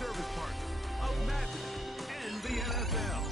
service partner of Madden and the NFL.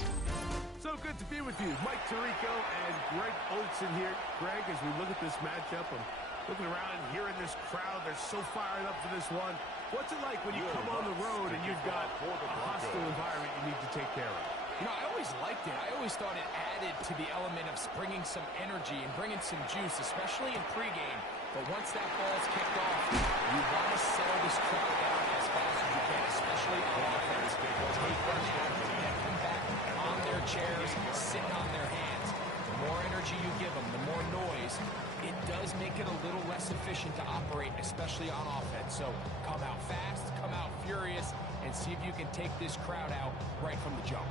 So good to be with you. Mike Tirico and Greg Olson here. Greg, as we look at this matchup, I'm looking around and hearing this crowd. They're so fired up for this one. What's it like when you come on the road and you've got a hostile environment you need to take care of? You know, I always liked it. I always thought it added to the element of bringing some energy and bringing some juice, especially in pregame. But once that ball's kicked off, you want to settle this crowd down as fast as you can, especially on offense. Take them out, get them back on their chairs, sitting on their hands. The more energy you give them, the more noise, it does make it a little less efficient to operate, especially on offense. So come out fast, come out furious, and see if you can take this crowd out right from the jump.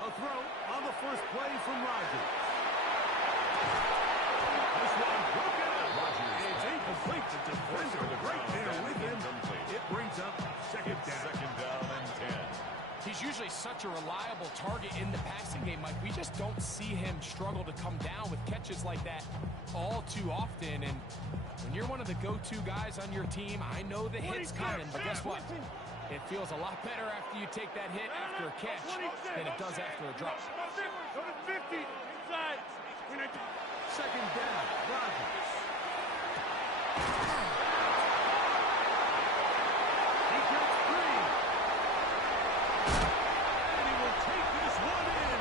A throw on the first play from Rodgers. This one broken up. It's incomplete. The defender right there with him. It brings up second down. Second down and 10. He's usually such a reliable target in the passing game, Mike. We just don't see him struggle to come down with catches like that all too often. And when you're one of the go-to guys on your team, I know the hit's coming, but guess what? It feels a lot better after you take that hit after a catch than it does after a drop. Second down, Rodgers. He gets three. And he will take this one in.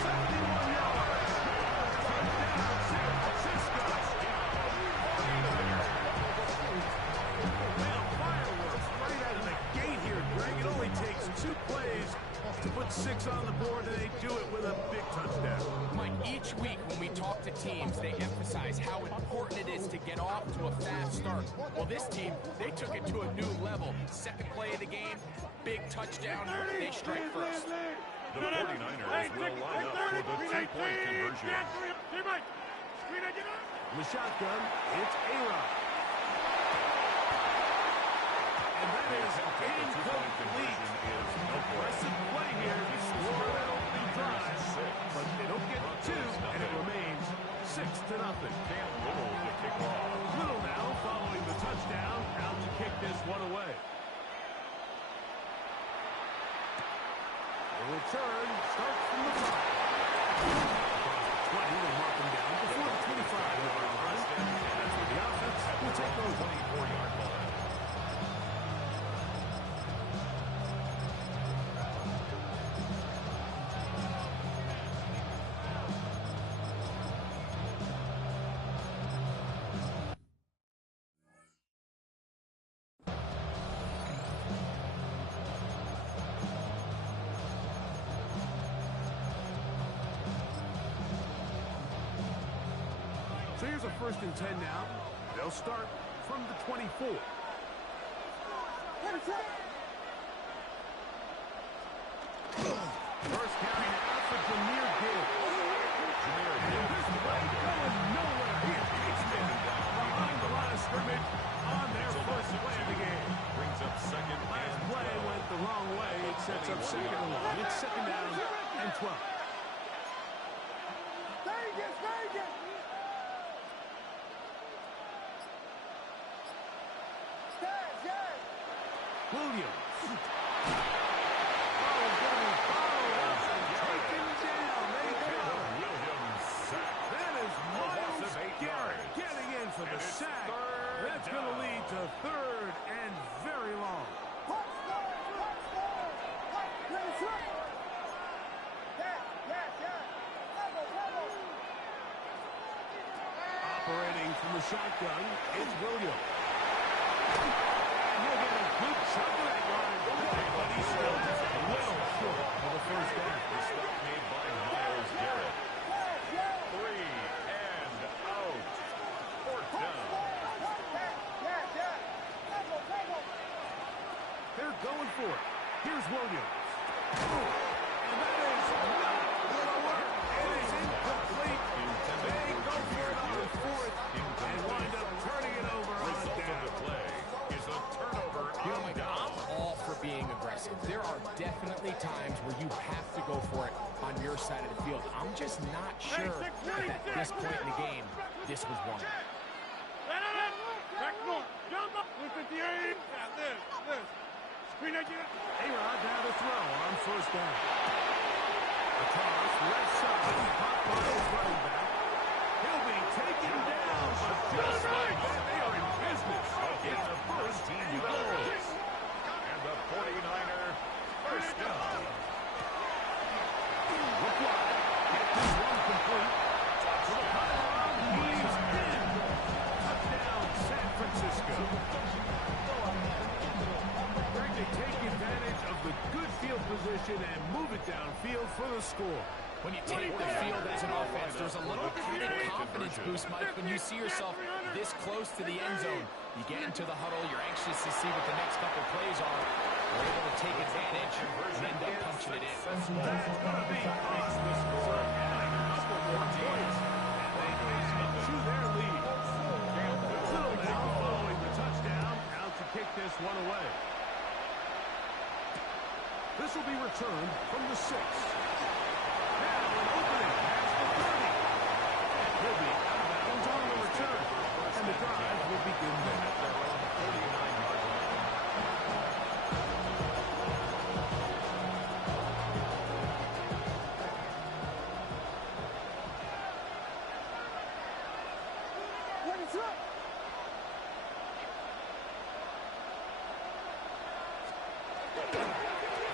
71 yards. Touchdown, San Francisco. Well, fireworks right out of the gate here, Greg. It only takes 2 plays to put 6 on the board, and they do it with a big touchdown. Mike, each week when we talk to teams, they emphasize how important it is to get off to a fast start. Well, this team, they took it to a new level. Second play of the game, big touchdown, they strike first. The 49ers will line up for the 2-point conversion. In the shotgun, it's A-Rod. And that is incomplete. Aggressive play here to score that opening drive, but they don't get 2, and it remains 6-0. Cam Little to kick off. Little now following the touchdown, out to kick this one away. The return starts from the top. 20 will mark them down before the 25-yard line. That's where the offense will take over. 24-yard line. So here's a 1st and 10 now. They'll start from the 24. First carry now for Jameer Gibbs. And this play going nowhere. He takes it behind the line of scrimmage on their first play of the game. Brings up second. Last play went the wrong way. It sets up second and long. It's second down and 12. Williams. Oh, going to be followed up and taken down. They go. Williams sack. That is Myles Garrett getting in for the sack. That's going to lead to 3rd and very long. Operating from the shotgun, it's Williams. And he'll get a good chunk of that line, but he's still just well short of the first down. The stop made by Myles Garrett. 3 and out. 4th down. They're going for it. Here's Williams. And that is not going to work. It is incomplete. They go for it on 4th and wind up turning it over. definitely times where you have to go for it on your side of the field. I'm just not sure if at this point in the game, this was one. A-Rod now to throw on first down. Across left side, caught by his running back. He'll be taken down, but just like that, they are in business. It's a first and goal. And the 49er first down. Look wide. Get this one complete. To the pylon. He's in. Touchdown, San Francisco. Greg, they take advantage of the good field position and move it downfield for the score. When you take the field as an offense, there's a little added confidence boost, Mike, when you see yourself this close to the end zone. You get into the huddle, you're anxious to see what the next couple plays are. You're able to take advantage and end up punching it in. That's going to be close. This was a couple more points, and they add to their lead. Little now following the touchdown, out to kick this one away. This will be returned from the 6. Now an opening past the 30. And he'll be out of bounds on the return. And the drive will begin there. 39-yard line.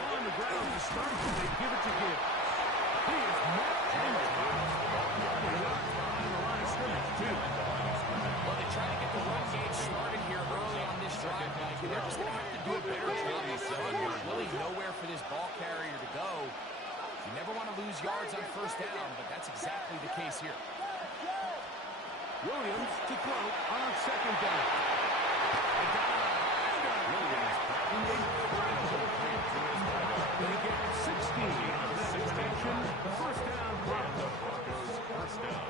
On the ground to start, they give it to Gibbs. He is met and behind the line of scrimmage, too. Well, they try to get the run game started here early on this drive, Mike. They're just going to have to do a better job of front. There's really nowhere for this ball carrier to go. You never want to lose yards on first down, but that's exactly the case here. Williams to throw on second down. Williams they get 16 on that connection. First down, The Broncos first down.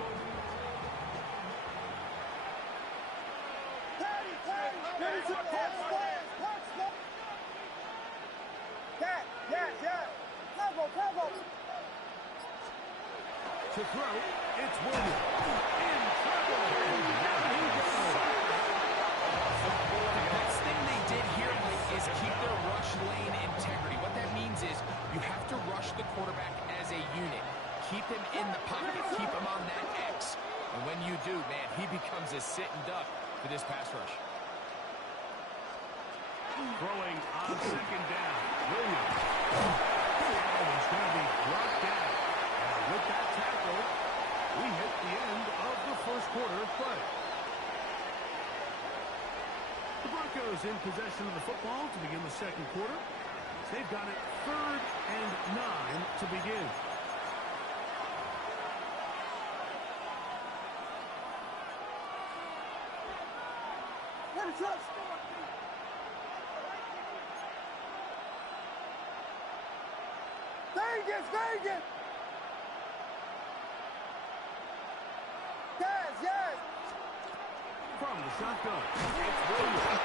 to throw, it's Williams. In trouble. Down he goes. The best thing they did here, Mike, is keep their rush lane integrity. What that means is you have to rush the quarterback as a unit. Keep him in the pocket. Keep him on that X. And when you do, man, he becomes a sitting duck for this pass rush. Throwing on second down. Williams. He's going to be brought down. And with that tackle, we hit the end of the first quarter of play. The Broncos in possession of the football to begin the second quarter. They've got it 3rd and 9 to begin. Vegas! Yes! From the shotgun, it's Williams. Oh,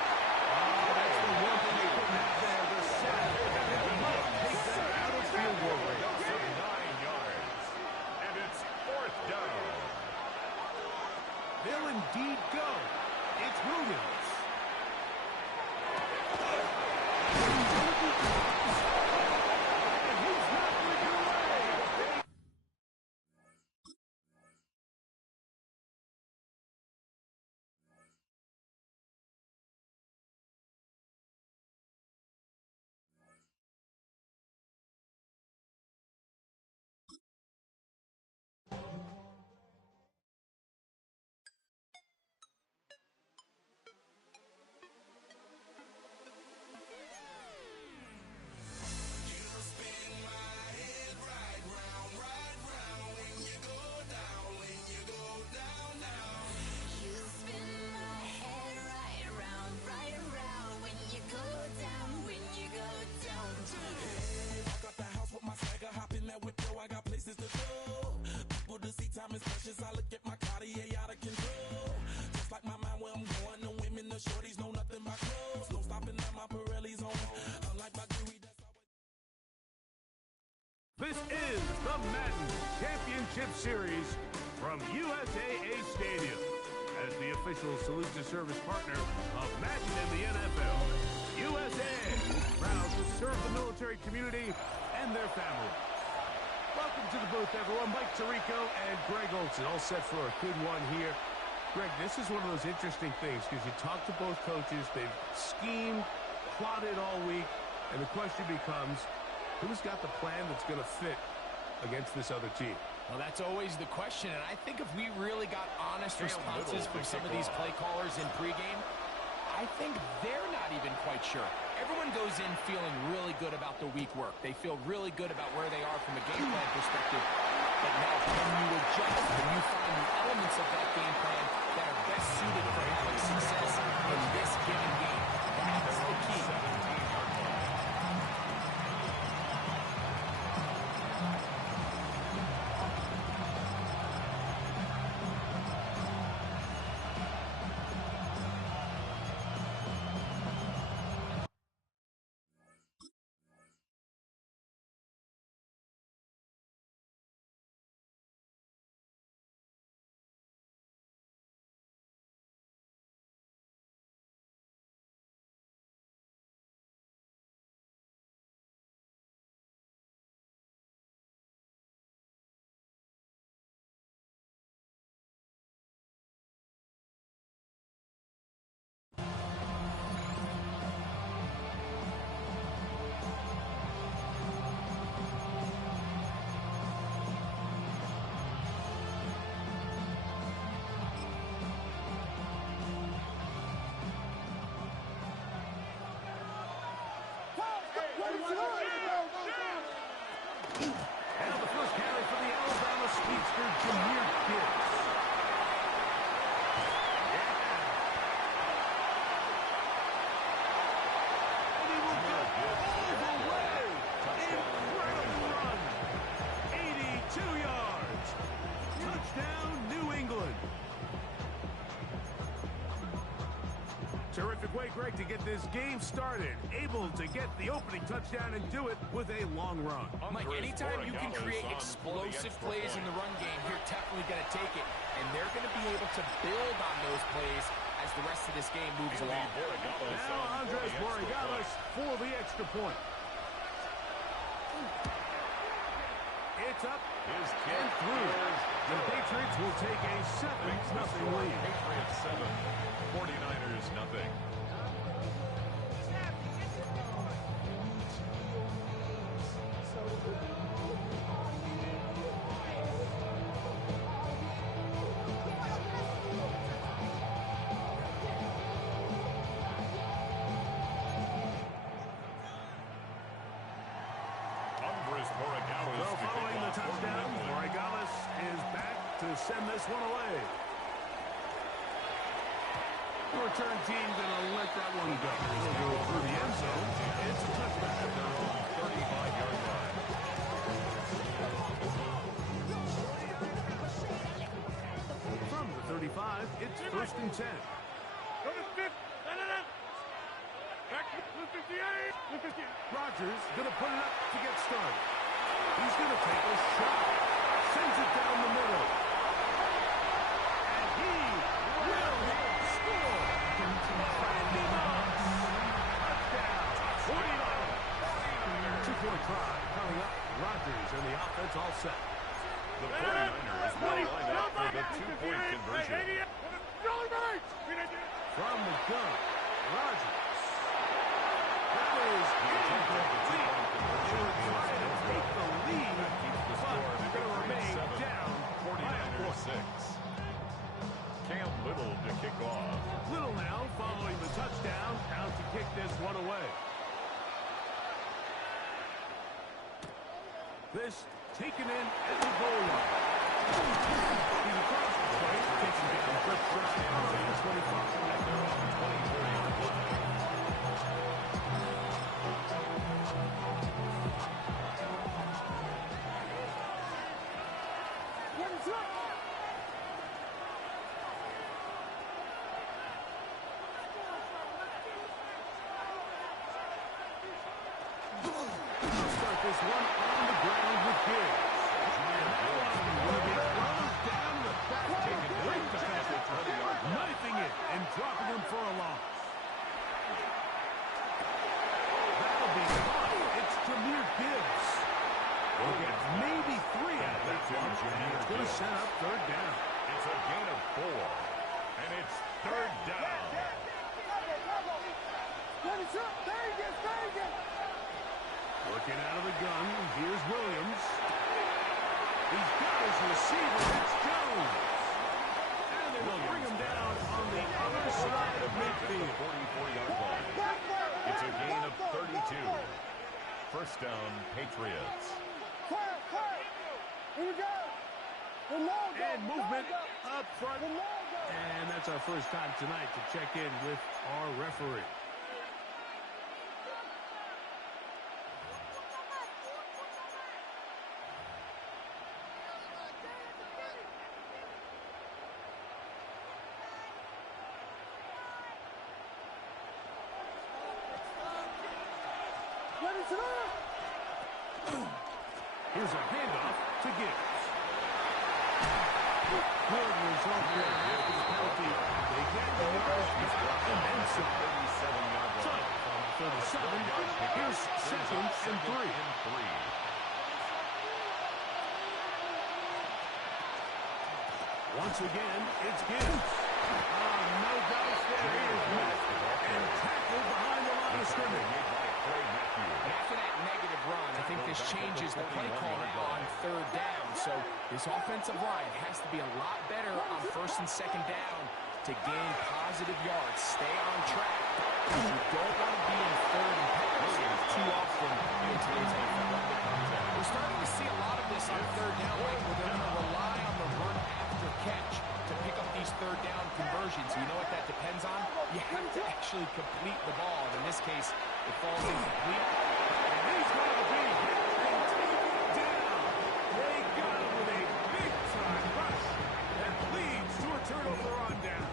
that's the one thing they couldn't have there, the sack. He might take that out of field goal range. 9 yards. And it's 4th down. They'll indeed go. It's Williams. And he's not going to get away. This is the Madden Championship Series from USAA Stadium. As the official salute to service partner of Madden and the NFL, USAA is proud to serve the military community and their family. Welcome to the booth, everyone. Mike Tirico and Greg Olson, all set for a good one here. Greg, this is one of those interesting things because you talk to both coaches. They've schemed, plotted all week, and the question becomes, who's got the plan that's going to fit against this other team? Well, that's always the question, and I think if we really got honest responses from some of these play callers in pregame, I think they're not even quite sure. Everyone goes in feeling really good about the week work. They feel really good about where they are from a game plan perspective. But now, can you adjust? Can you find the elements of that game plan that are best suited for having success in this given game? That's the key. And the first carry for the Alabama speedster, Jameer Gibbs. And he will go all the way. Incredible run. 82 yards. Touchdown, New England. Terrific way, Greg, to get this game started. Able to get the opening touchdown and do it with a long run. Mike, anytime you can create explosive plays in the run game, you're definitely going to take it. And they're going to be able to build on those plays as the rest of this game moves along. Now Andres Borregales for the extra point. It's up and through. The Patriots will take a 7-0 lead. Patriots 7, 49ers nothing. Well, following the touchdown, Borregales is back to send this one away. The return team going to let that one go. He'll go through the end zone. It's a touchback. 35-yard line. From the 35, it's 1st and 10. Rodgers going to put it up to get started. He's going to take a shot. Sends it down the middle. And he will score. Randy Moss. Touchdown. 49. Two-point try coming up. Rodgers and the offense all set. The 49ers will line up for the two-point conversion. From the gun, Rodgers. That is incomplete. They were trying to take the lead, but going to remain down by a point. 6. Cam Little to kick off. Little now following the touchdown, out to kick this one away. This taken in at the goal line. He's across the plate, taking down first try on the 25. And they're on 23-yard line. Start this one on the ground with Gibbs. And that one will be closed down the back. Taking great defensive 20-yard line. Knifing it and dropping him for a loss. That'll be caught. It's Jameer Gibbs. We'll get maybe 3 out of that one. And it's going to set up third down. It's a gain of 4. And it's third down. Working out of the gun. Here's Williams. He's got his receiver. That's Jones. And they will bring him down on the other side of midfield. 44-yard line. It's a gain of 32. First down, Patriots. Here we go. And movement up front. And that's our first time tonight to check in with our referee. Here's a handoff to Gibbs. Good result there after the penalty. They get the yards and then some. 37-yard So, line. 37, here's second and 3. Once again, it's Gibbs. No dice there. He is met and tackled behind the line of scrimmage. After that negative run, I think this changes the play call now on third down. So this offensive line has to be a lot better on first and second down to gain positive yards. Stay on track. You don't want to be in third and pass too often in today's NFL. We're starting to see a lot of this on third down, where they're going to rely on the run after catch to pick up these third down conversions. You know what that depends on? You have to actually complete the ball. And in this case, it falls incomplete. And he's going to be hit and taken down. They got him with a big-time rush that leads to a turnover on down.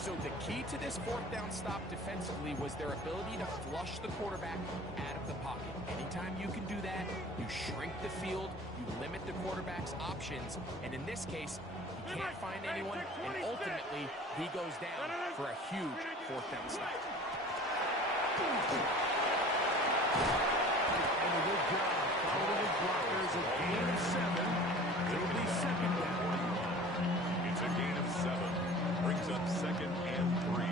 So the key to this fourth down stop defensively was their ability to flush the quarterback out of the pocket. Anytime you can do that, you shrink the field, you limit the quarterback's options, and in this case, he can't find anyone, and ultimately, he goes down for a huge fourth down stop. And a good job following the blockers of gain of 7. It'll be second down. It's a gain of 7. Brings up second and 3.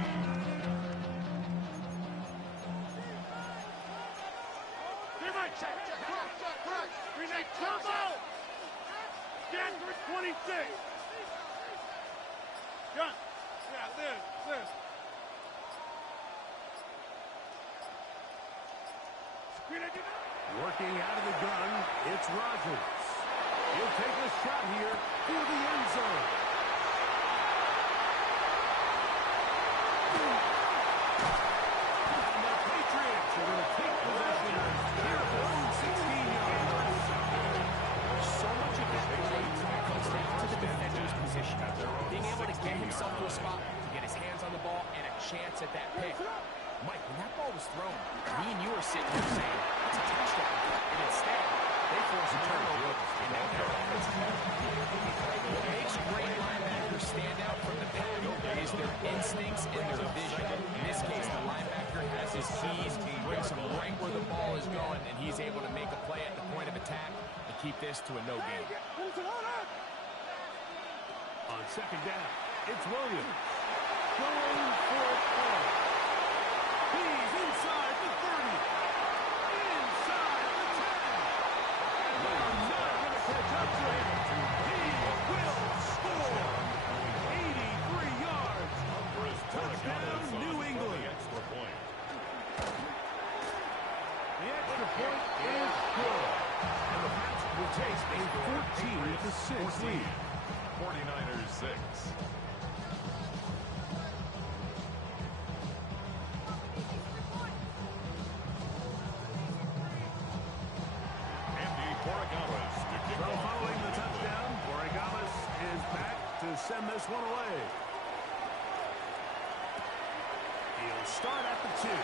Turbo! Stand for 26! Gun! Yeah, this. Working out of the gun, it's Rodgers. He'll take a shot here for the end zone. And the Patriots are going to take possession here at their own 16-yard line. So much of that play comes down to the defender's position. Being able to get himself to a spot, to get his hands on the ball, and a chance at that pick. Mike, when that ball was thrown, me and you were sitting here saying, it's a touchdown. And instead, they force a turnover, and now their offense is out. What makes great linebackers stand out from the pack is their instincts and their vision. In this case, the linebacker has his keys, brings him right where the ball is going, and he's able to make a play at the point of attack and keep this to a no gain. On second down, it's Williams. Going for it all. He's inside the 30. Inside the 10. And they're not going to catch up to him. He will score. 83 yards. Touchdown, New England. Extra point. The extra point is good. And the Pats will take a 14-6 lead. 49ers 6. So following the touchdown, Borregales is back to send this one away. He'll start at the 2. Oh,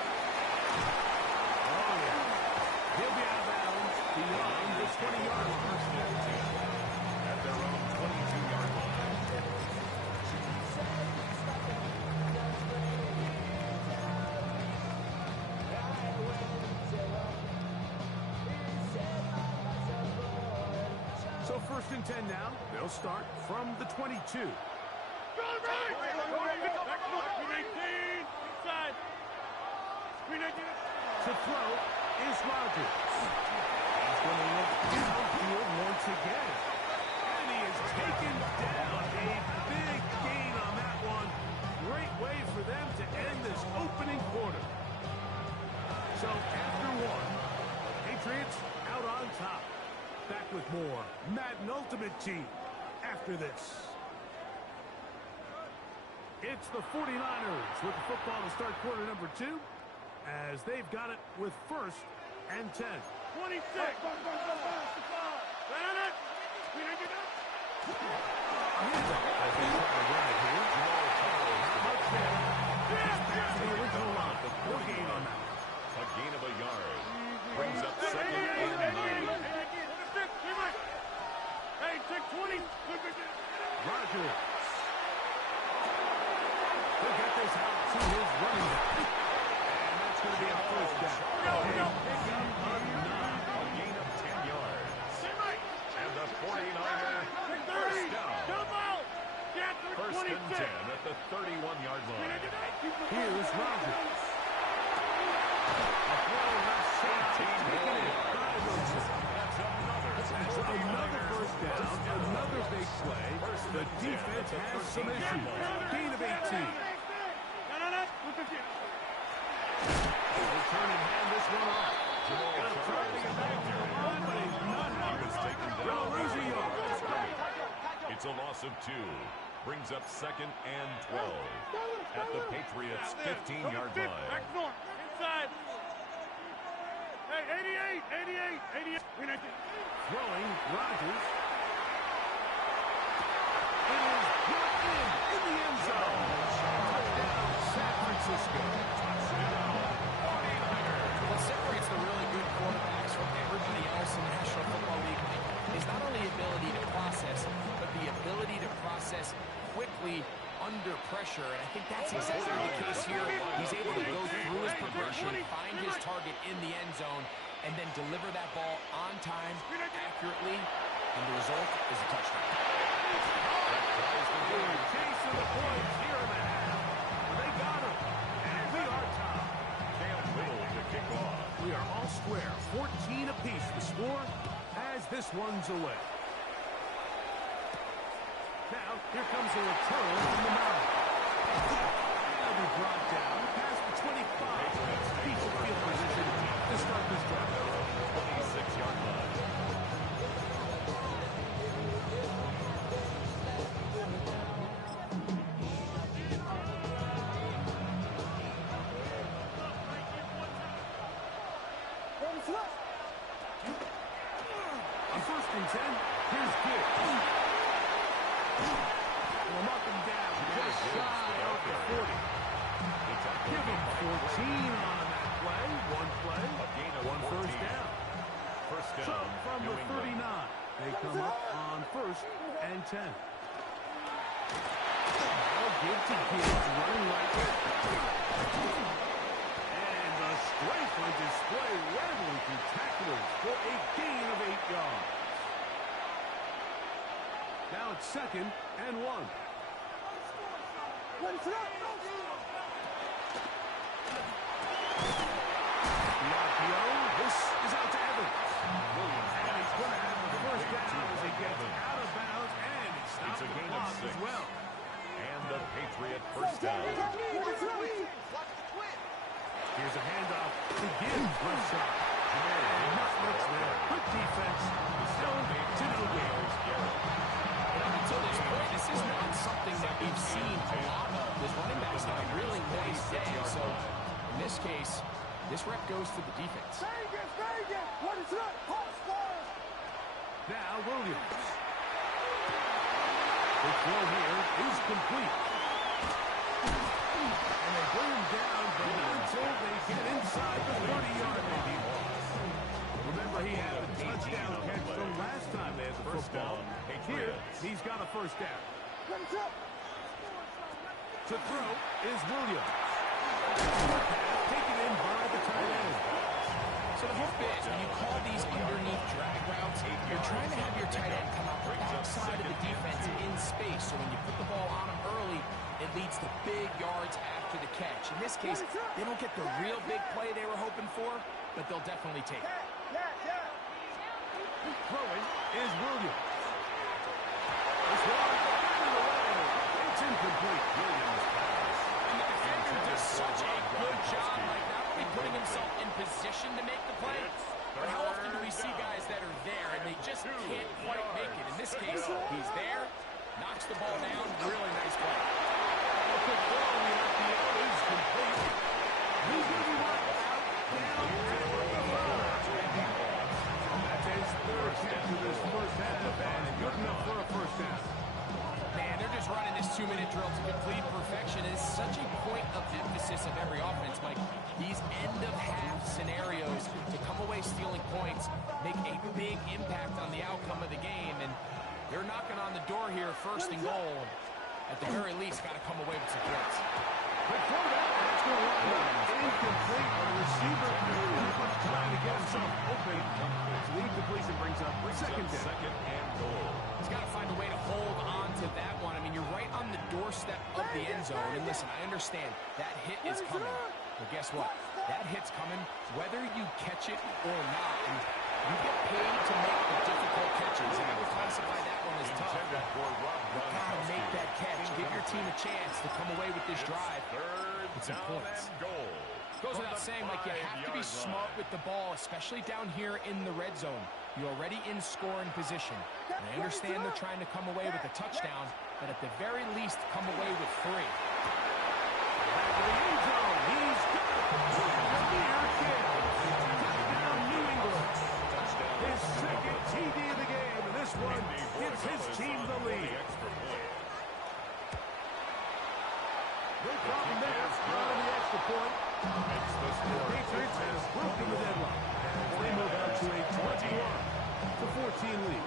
yeah. He'll be out of bounds beyond the 20-yard line. At their own 22-yard line. So 1st and 10 now. They'll start from the 22. To throw is Rodgers. He's going to look downfield once again. And he is taken down. A big gain on that one. Great way for them to end this opening quarter. So after one, Patriots out on top. Back with more Madden Ultimate Team after this. It's the 49ers with the football to start quarter number 2, as they've got it with 1st and 10. 26. A gain of a yard. Brings up 2nd and 9. Hey, take 20. Rodgers. He'll get this out to his running back. And that's going to be a 1st down. A gain of 10 yards. And the 49er first down. 1st and 10 at the 31-yard line. Here's Rodgers. A throw left side. Taken in by Wilson. That's another 1st down, another big play. The defense has some issues. Gain of 18. They'll turn and hand this one off. They'll try to get back to the line, but he's not happy. They'll lose a yard. It's a loss of 2. Brings up 2nd and 12 at the Patriots' 15-yard line. Excellent. Inside. Hey, 88. Throwing Rodgers. It is brought in the end zone. Touchdown, San Francisco. What separates the really good quarterbacks from everybody else in the National Football League is not only ability to process, but the ability to process quickly under pressure. And I think that's exactly the case here. He's able to go through his progression, find his target in the end zone, and then deliver that ball on time, accurately, and the result is a touchdown. Chasing the points here in the half. They got him. And we are tied. Cam Little to kick off. We are all square. 14 apiece the score as this one's away. Now, here comes a return from the mound. They'll be brought down past the 25. Each field position to start this drive. 26-yard line. On 1st and 10, here's Gibbs. We'll mark him down just shy of the 40. Give him 14 on that play. One play, A gain of 1 first 14. down. First So down, from New the England. 39, they come up on 1st and 10. I'll give to Gibbs running right here. And the strength on display rattling through tacklers for a gain of 8 yards. Now it's 2nd and 1. The RPO, this is out to Evans. And he's going to have the 1st down as he gets out of bounds, and he stops It's a the gain of clock 6. as well. And the Patriot first down. Here's a handoff to Gibbs, left side. And not much there. Good defense. Still to no gain. Until this point, this is not something that we've seen a lot of. This running back's had a really nice day. So in this case, this rep goes to the defense. Now Williams. The throw here is complete. And they bring him down, but not until they get inside the 30-yard line. Remember, he had a football. Here, he's got a first down. To throw is Williams. Taken in by the tight end. So the hope is, when you call these underneath drag routes, you're trying to have your tight end come out the backside of the defense in space. So when you put the ball on him early, it leads to big yards after the catch. In this case, they don't get the real big play they were hoping for, but they'll definitely take it. Throwing is Williams. This one, it's incomplete. Williams pass. And the defender does such a good job, like not only putting himself in position to make the play, but how often do we see guys that are there and they just can't quite make it? In this case, he's there, knocks the ball down, really nice play. A quick throw on the RPO is complete. He's going to be right out down at the 5. That's his third catch of this first half, and good enough for a first down. Man, they're just running this 2-minute drill to complete perfection. It's such a point of emphasis of every offense, Mike. These end-of-half scenarios to come away stealing points make a big impact on the outcome of the game, and they're knocking on the door here, first and goal. At the very least, got to come away with some points. Before that, that's going to line up incomplete. The receiver not much time to get himself open. So the incompletion brings up second down. Second and goal. He's got to find a way to hold on to that one. I mean, you're right on the doorstep of the end zone. And listen, I understand that hit is coming. But guess what? That hit's coming whether you catch it or not. And you get paid to make the difficult catches. And I would classify that one as tough. You gotta make that catch. Give your team a chance to come away with this drive with some points. Goes without saying, like, you have to be smart with the ball, especially down here in the red zone. You're already in scoring position. And I understand they're trying to come away with a touchdown, but at the very least, come away with 3. Back to the end zone. He's got it. Premier kick. Touchdown, New England. His second TD of the game, and this one gives his team the lead. No problem there. On the extra point. The Patriots has broken the deadlock. They move out to a 21-14 lead.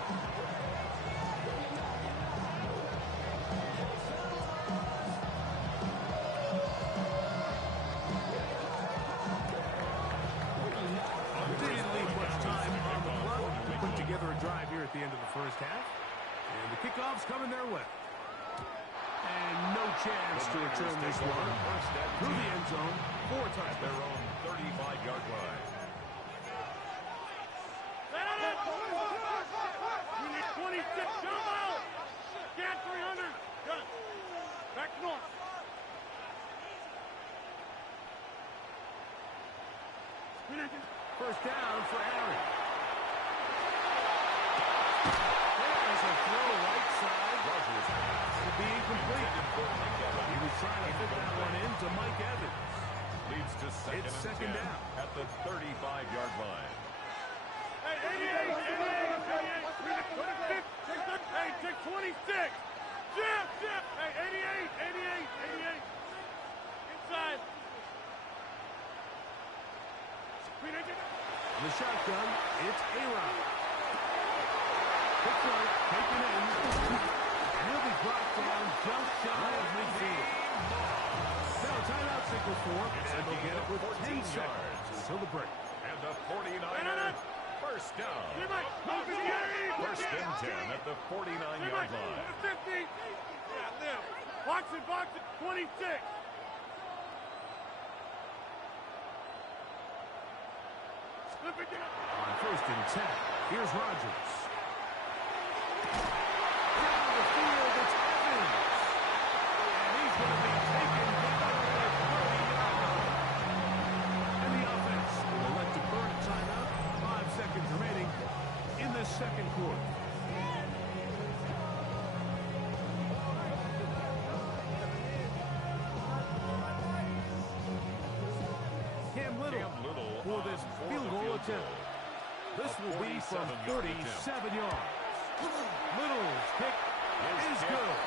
Didn't leave much time on the clock to put together a drive here at the end of the first half. And the kickoff's coming their way. And no chance to return this one. Through the end zone, 4 times. Their own 35-yard line. 26, jump out! Get 300! Got it! Back north! First down for Harry. There's a throw right side. Rogers to be incomplete. He was trying to fit that one in to Mike Evans. Leads to second down at the 35-yard line. Hey, 26! Jim! Hey, 88! Inside! The shotgun, it's A-Rod. Quick throw, taken in. And he'll be brought down just shy of midfield. Now timeout signal for, and they'll get it with 10 yards until the break. And the 49er, first down. First and 10 at the 49-yard line. 50! Yeah, live. Box it, 26! On first and 10, here's Rogers. Down the field, it's Evans. And he's going to be taken down at 30 yards. And the offense will elect to burn a timeout. 5 seconds remaining in the second quarter. Cam Little for this field goal attempt. This will be from 47 yards. Little's kick is good.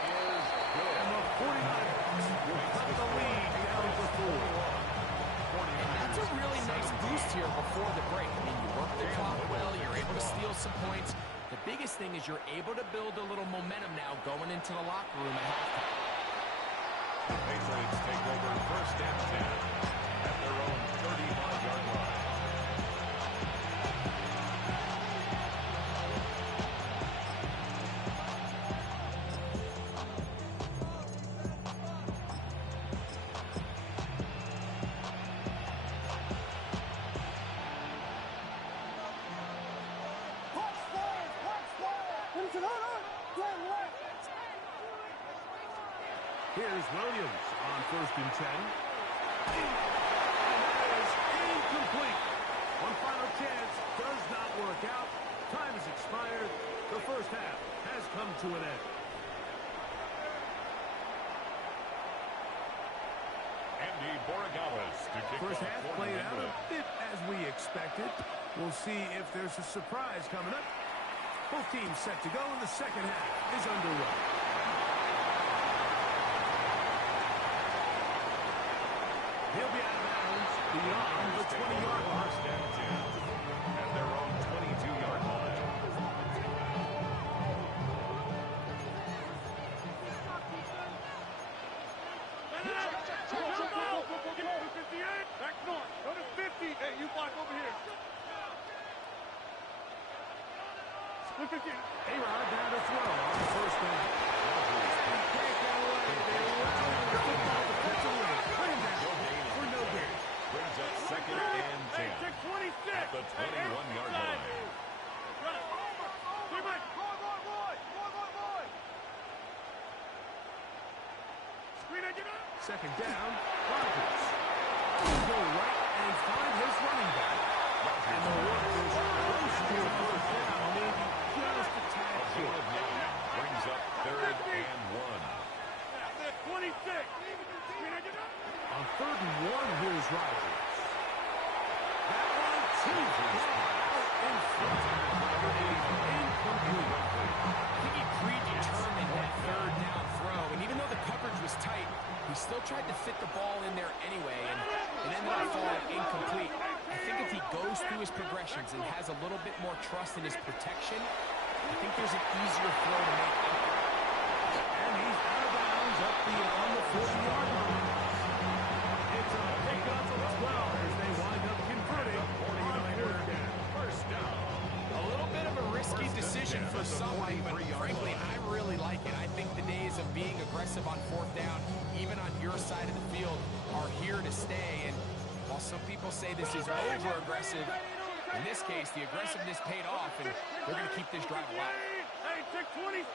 And the 49ers will cut the lead down to 4. And that's a really nice boost here before the break. I mean, you work the clock well, you're able to steal some points, The biggest thing is you're able to build a little momentum now going into the locker room at halftime. The Patriots take over 1st and 10 at their own 35-yard line. Here's Williams on 1st and 10. And that is incomplete. One final chance does not work out. Time has expired. The first half has come to an end. Andy Borregales to kick First off half for played New out a England. bit as we expected. We'll see if there's a surprise coming up. Both teams set to go, and the second half is underway. He'll be out of bounds beyond the 20-yard line. 1st and 10 at their own 22-yard line. Back north. Go to 50. Hey, you block over here. Split 50. A-Rod down to throw on 1st down. And can't get away. They rally the football defensively. Bring him down for no gain. Brings up 2nd and 10 Hey, check 26. at the 21-yard line. Run it. Three back. Screen it, get out. 2nd down, Rodgers. He'll go right and find his running back. And the work is close to a 1st down, maybe just a tad A gain short. of 9 brings up 3rd and 1. 26. Screen it, get out. On 3rd and 1, here's Rodgers. That one, too. Out in front. Incomplete. I think he predetermined that 3rd down throw, and even though the coverage was tight, he still tried to fit the ball in there anyway, and it ended up falling incomplete. I think if he goes through his progressions and has a little bit more trust in his protection, I think there's an easier throw to make. And he's out of bounds up beyond the 40-yard line. It's a pickup of 12 as they wind up converting on 4th down. 1st down. A little bit of a risky decision for somebody, but frankly, I really like it. I think the days of being aggressive on 4th down, even on your side of the field, are here to stay. And while some people say this is over-aggressive, in this case, the aggressiveness paid off, and they're going to keep this drive alive. Hey, check 26.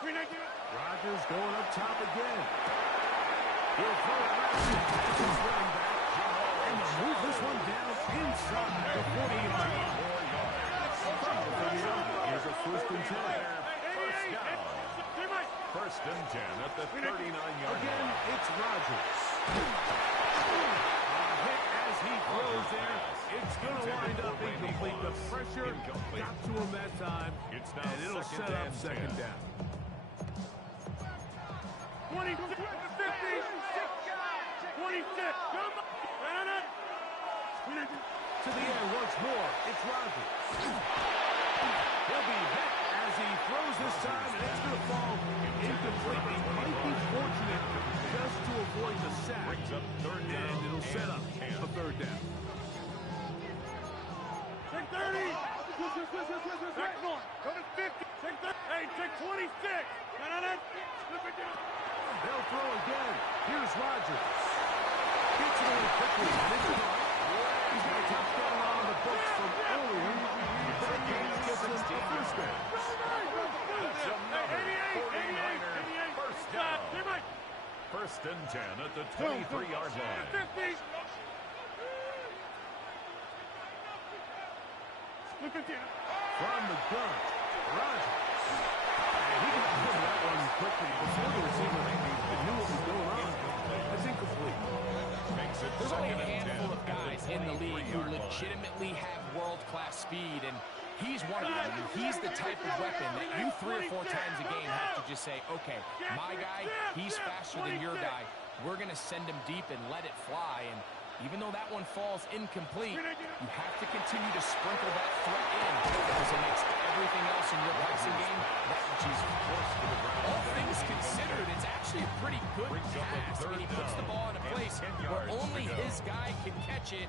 Screen it, get out. Rodgers going up top again. He'll throw it right to his running back. And they'll move this one down inside the 40-yard line. 4 yards. From the 30-yard line, here's a 1st and 10. 1st down. 1st and 10 at the 39-yard Again, line. it's Rodgers. A hit as he throws there. It's going to wind up incomplete. The pressure got to him that time, It's now and it'll 2nd set up and 2nd 10. down. 26, 50, 26, come on. Run it. Screen it. To the air once more, it's Rodgers. He'll be hit as he throws this time, and it's going to fall incomplete. He might be fortunate just to avoid the sack, Brings up 3rd down. and it'll set up and a 3rd down. Check 30. Back north. Go to 50. Check 30. Hey, check 26. Run it. Slip it down. They'll throw again. Here's Rodgers. Gets it away quickly. He's got a touchdown on the books from earlier. That game gets him a 1st down. That's another 49er 1st down. 1st and 10 at the 23-yard line. 50. Slip it down. From the gun, Rodgers. And he got rid of that one quickly before the receiver knew what was going on. That's incomplete. Makes it There's only a 2nd and 10 handful of at the guys in the league who 23-yard line. legitimately have world-class speed, and he's one of them. I mean, he's the type of weapon that you 3 or 4 times a game have to just say, okay, my guy, he's faster than your guy. We're going to send him deep and let it fly, and Even though that one falls incomplete, you have to continue to sprinkle that threat in because it makes everything else in your passing game that much easier. All things considered, it's actually a pretty good pass. I mean, he puts the ball in a place where only his guy can catch it.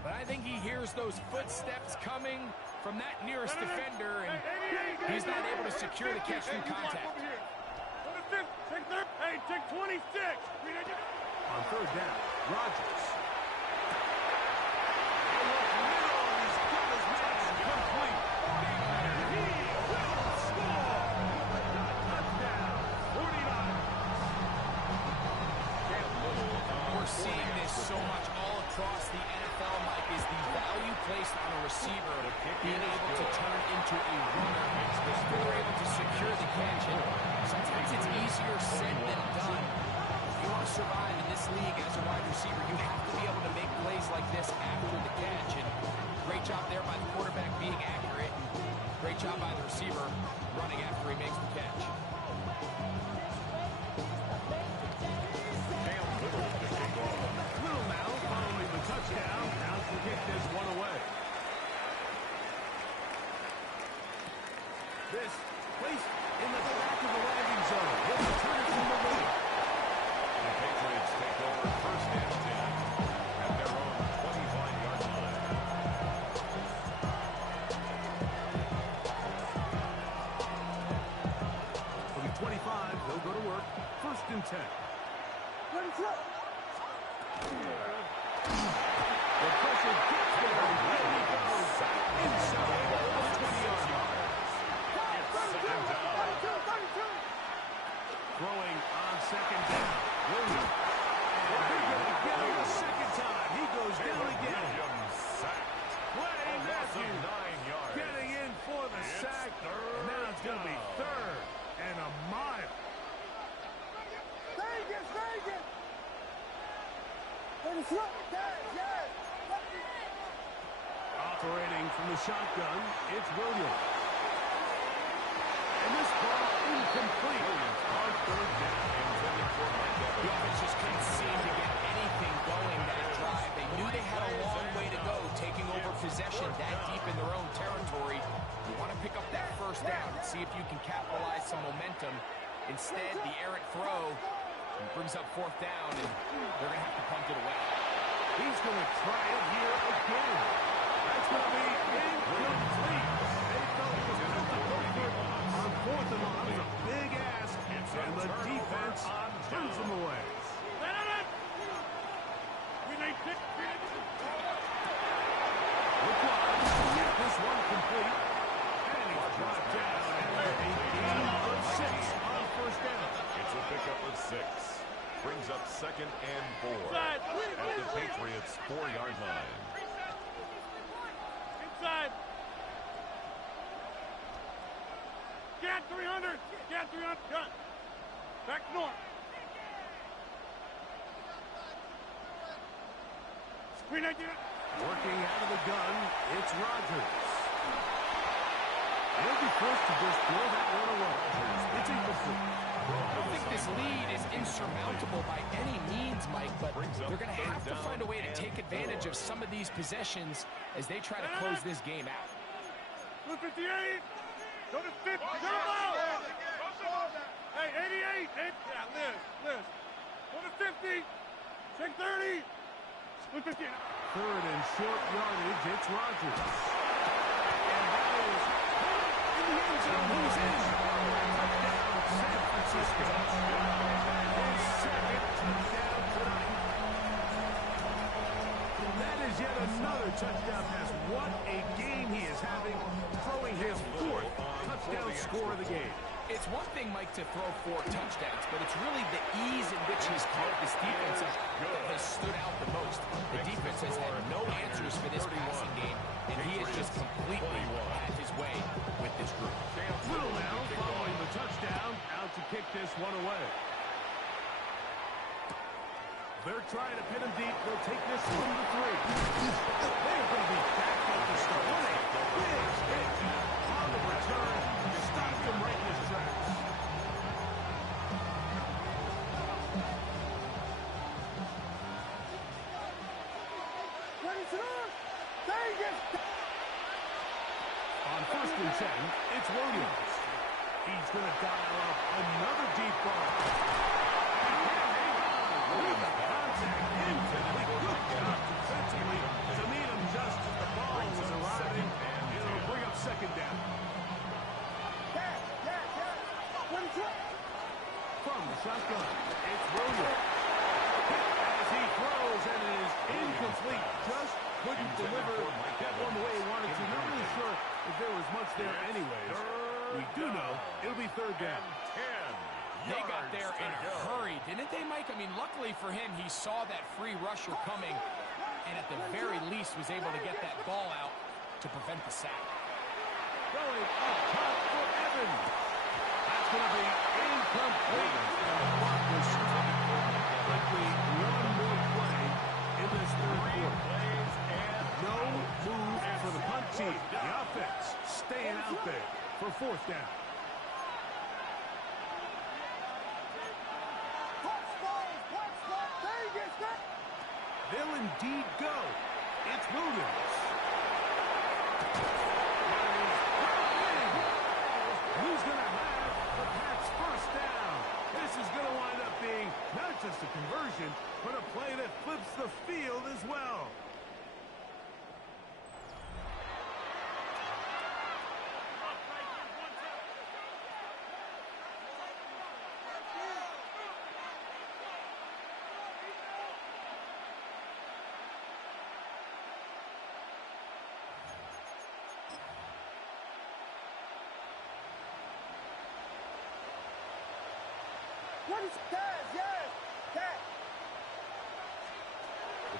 But I think he hears those footsteps coming from that nearest defender, and he's not able to secure the catch through contact. Hey, take 26. On third down, Rodgers. We're seeing this so much all across the NFL, Mike, is the value placed on a receiver being able to turn into a runner if they're able to secure the catch. And sometimes it's easier said than done. If you want to survive in this league as a wide receiver, you have to be able to make plays like this after the catch. And great job there by the quarterback being accurate. And great job by the receiver running after he makes the catch. Little now following the touchdown. Now to kick this one away. This placed in the back of the landing zone. He'll return it from the middle. The Patriots take over first and 10 at their own 25-yard line. From 25, they'll go to work. First and 10. The pressure gets there. And he goes inside the 20-yard line. Second down. Throwing on second down. Williams. And they're going to get him the second time. He goes down again. Williams sacked. Clay A loss of Matthews 9 yards. getting in for the sack. And now it's going to be third and a mile. Operating from the shotgun, it's Williams. And this ball incomplete. Williams on third down, intended for The offense just couldn't seem to get anything going that drive. They knew they had a long way to go, taking over possession that deep in their own territory. You want to pick up that first down and see if you can capitalize some momentum. Instead, the errant throw brings up fourth down, and they're going to have to punt it away. He's going to try it here again. That's going to be incomplete. They felt it was enough to go for it on fourth and long. It was a big ask, and the defense turns them away. LeBron get this one complete, and he's brought down after a gain of 6 on first down. It's a pickup of 6. Brings up second and 4 at the Patriots' 4-yard line. Inside. Get 300. Get 300. Cut. Back north. Screen idea. Working out of the gun, it's Rodgers. He'll be forced to just throw that one away. It's incomplete. I don't think this lead is insurmountable by any means, Mike, but they're going to have to find a way to take advantage of some of these possessions as they try to close this game out. 258. Go to 50. Go out. Hey, 88. Yeah, Liz. Go to 50. Take 30. 150. Third and short yardage, it's Rodgers. And that is in the end zone. Who's in? Touchdown, San Francisco. His second touchdown tonight. That is yet another touchdown pass. What a game he is having, throwing his 4th touchdown score of the game. It's one thing, Mike, to throw 4 touchdowns, but it's really the ease in which he's caught this defense that has stood out the most. The defense has had no answers for this passing game, and he has just completely had his way with this group. Little now following the touchdown, out to kick this one away. They're trying to pin him deep. They'll take this from the 3. They're going to be back at the start. What a big hit on the return. Stopped him right in his tracks. On 1st and 10, it's Williams. He's going to dial up another deep ball. With the contact into the good job defensively to meet him just as the ball was arriving. It'll bring up 2nd down. From the shotgun, it's Williams. As he throws, and it is incomplete. Just couldn't deliver that one the way he wanted to. Not really sure if there was much there anyways. We do know it'll be 3rd down. They got there in a hurry, didn't they, Mike? I mean, luckily for him, he saw that free rusher coming, and at the very least was able to get that ball out to prevent the sack. Going up top for Evans. That's going to be incomplete. And the clock is stopped. Quickly, one more play in this 3rd quarter. No move for the punt team. The offense staying out there for 4th down. They'll indeed go. It's Williams. Who's going to have the Pats' 1st down? This is going to wind up being not just a conversion, but a play that flips the field as well.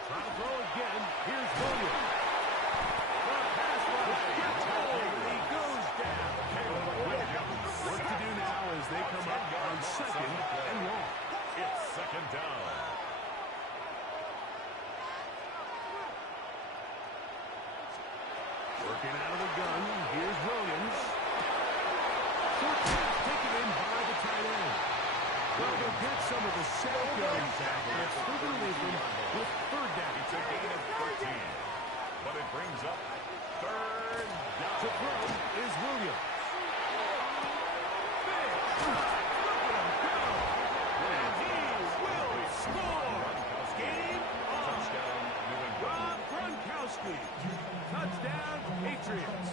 Trying to throw again. Here's Williams. The pass rush gets hold, and he goes down. What to do now as they come up on 2nd and long. It's 2nd down. Working out of the gun. Here's Williams. Short pass taken in by the tight end. Well, they'll get some of the secondary tackles. They're going to leave them with 3rd down. It's a gain of 13, but it brings up 3rd down. To throw is Williams. Big shot. Look at him go. And he will score. Game on. Touchdown, New England. Rob Gronkowski. Touchdown, Patriots.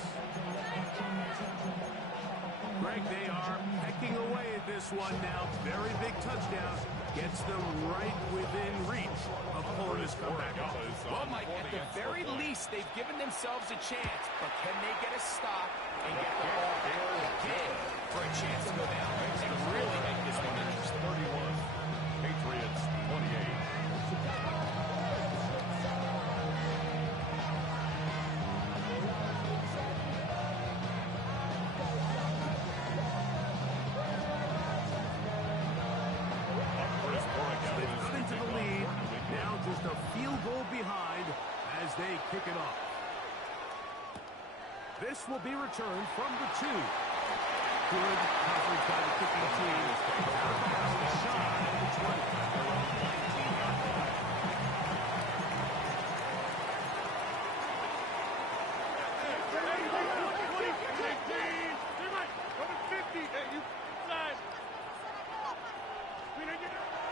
Greg, they are pecking away at this one now. Very big touchdown. Gets them right within reach of pulling this comeback off. Well, Mike, at the very least, they've given themselves a chance, but can they get a stop and get the ball back again for a chance to go down and really make this one interesting? 31, Patriots 28. Just a field goal behind as they kick it off. This will be returned from the 2. Good coverage by the kicking team. Out of bounds, shy of the 20.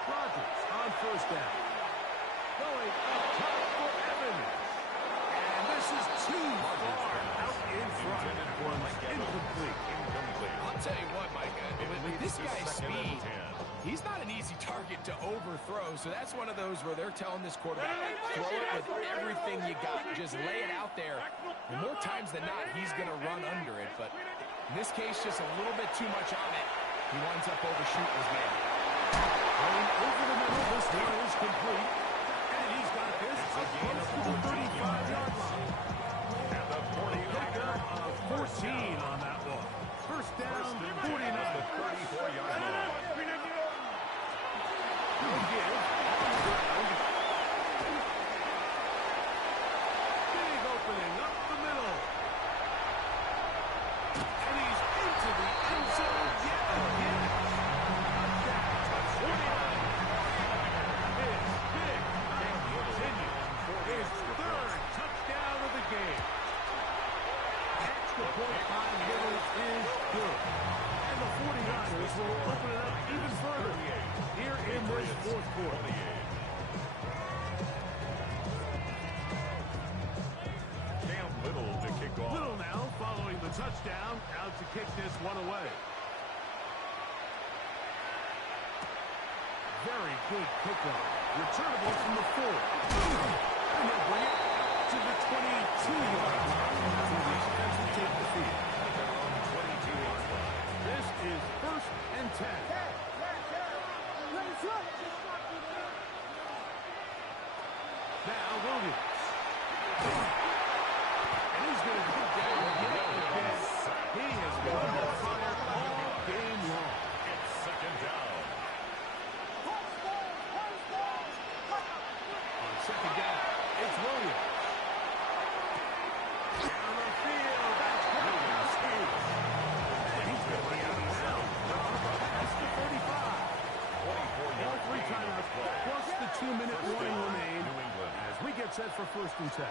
Rodgers on 1st down. Going up top for Evans. And this is too far out in front. Incomplete. I'll tell you what, Mike, with this guy's speed, he's not an easy target to overthrow. So that's one of those where they're telling this quarterback, throw it with everything you got. Just lay it out there. And more times than not, he's going to run under it. But in this case, just a little bit too much on it. He winds up overshooting his man. Going over the middle, this one is complete. He's got this up close to the 35-yard line. And the 49 Pickup of 14 on that one. 1st down, 49. The 34-yard line. No give. On the ground. Big opening up the middle. And he's into the end zone yet again. Touchdown. 49. It's big. down, out to kick this one away. Very good kickoff. Returnable from the 4. And they'll bring it out to the 22-yard line. So the offense will take the field. 22-yard line. This is 1st and 10. Now Williams. And he's going to put down yet again. He has been on fire all game long. It's 2nd down. On 2nd down, it's Williams. Down the field, that's Williams. And he's going to bring out of bounds. That's the 35. 24 All 3 timeouts, plus the 2-minute warning remain New England. as we get set for 1st and 10.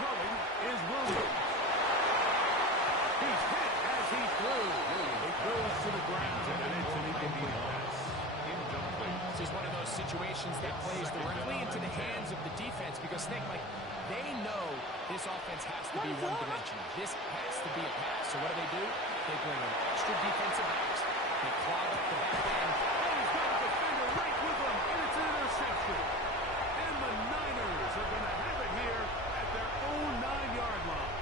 Throwing is Williams. He's hit as he threw. It goes to the ground, and it's an incomplete pass. Incomplete. This is one of those situations that plays directly into the hands of the defense because, Nick, like, they know this offense has to be one-dimensional. This has to be a pass. So what do? They bring in extra defensive backs. They clog up the back end. And he's got a defender right with him, and it's an interception. And the Niners are going to have it here at their own 9-yard line.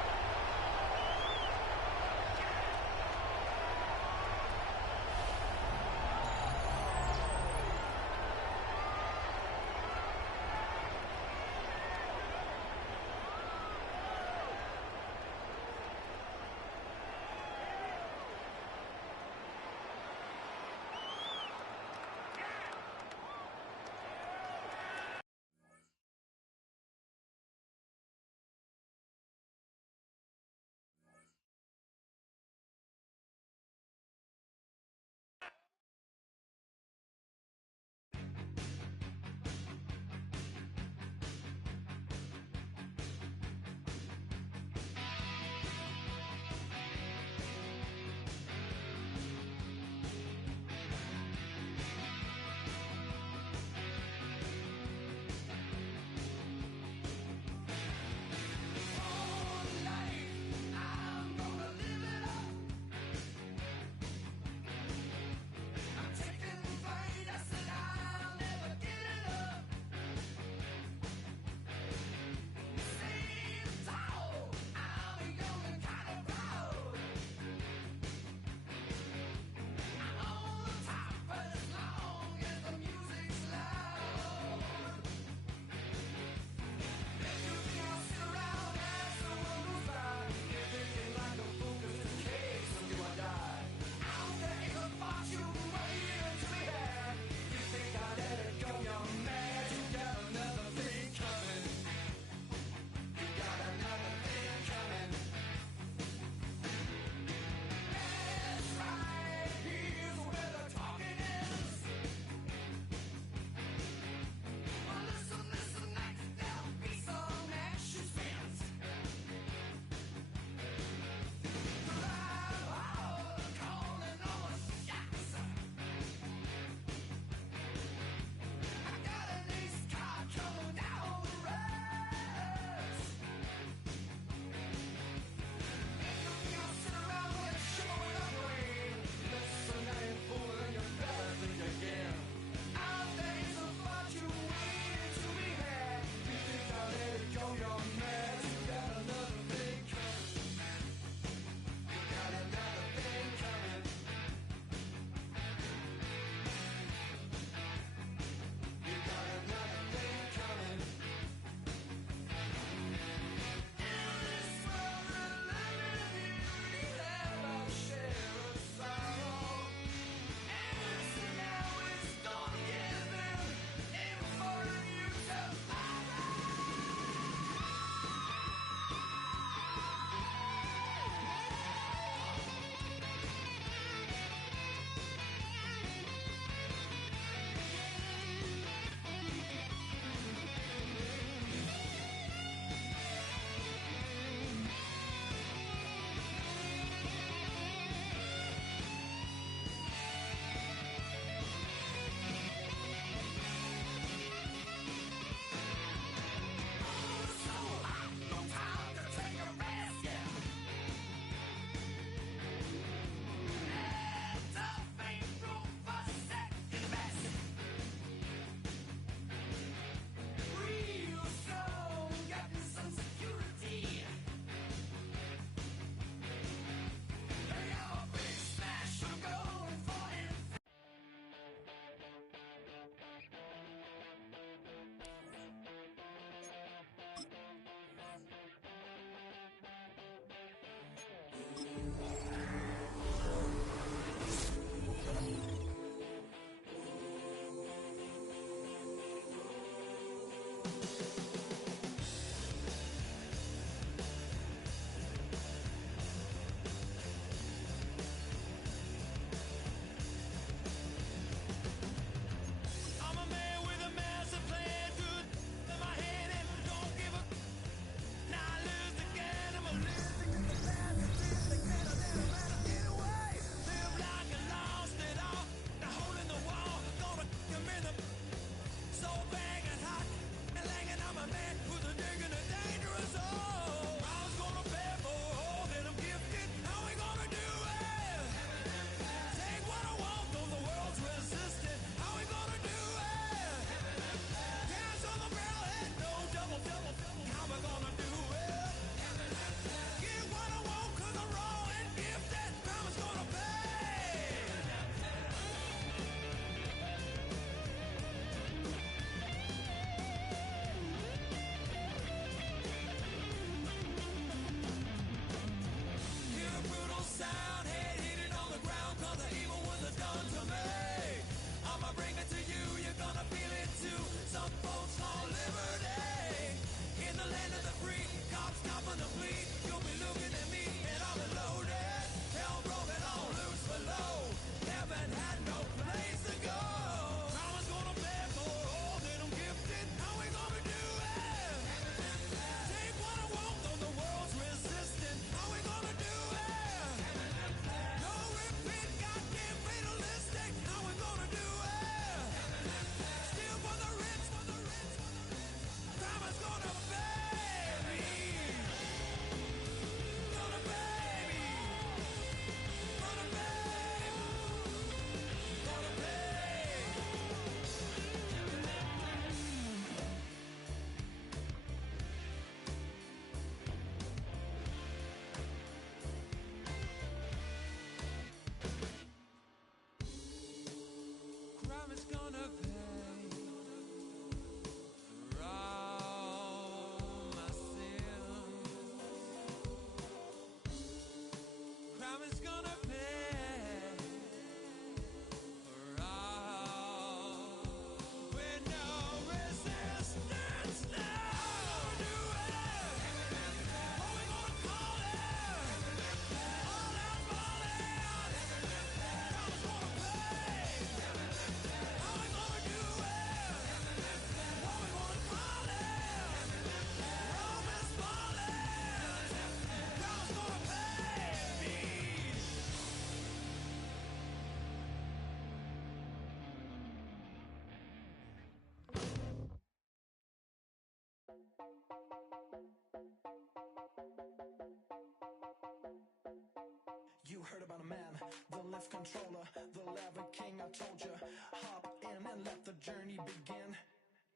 You heard about a man, the lift controller, the lever king. I told you, hop in and let the journey begin.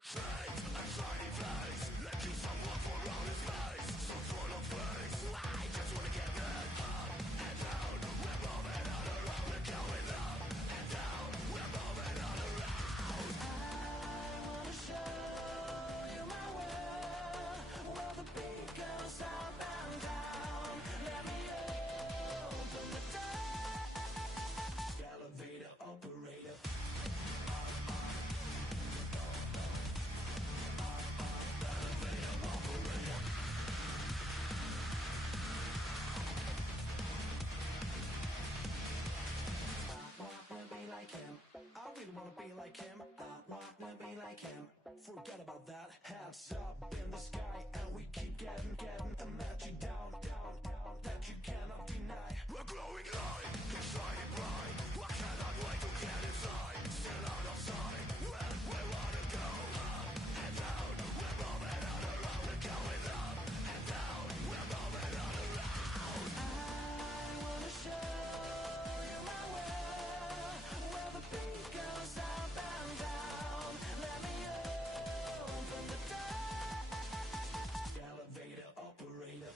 Fate, a shiny face, let you someone for all his face. So full of face, I just wanna get that up and down. We're moving all around, we're going up and down. We're moving all around. I wanna show you my world, where the beat goes up and down. Let me open the door. Elevator operator. Like him, I really wanna be like him. I wanna be like him. Forget about that. Heads up in the sky, and we keep getting and let you down, that you cannot deny. We're glowing light, it's shining bright. I cannot wait to get inside. Still out of sight, where we wanna go. Up and down, we're moving all around. We're going up and down, we're moving all around. I wanna show you my world, where the beat goes up and down. Let me open the door. Elevator operator.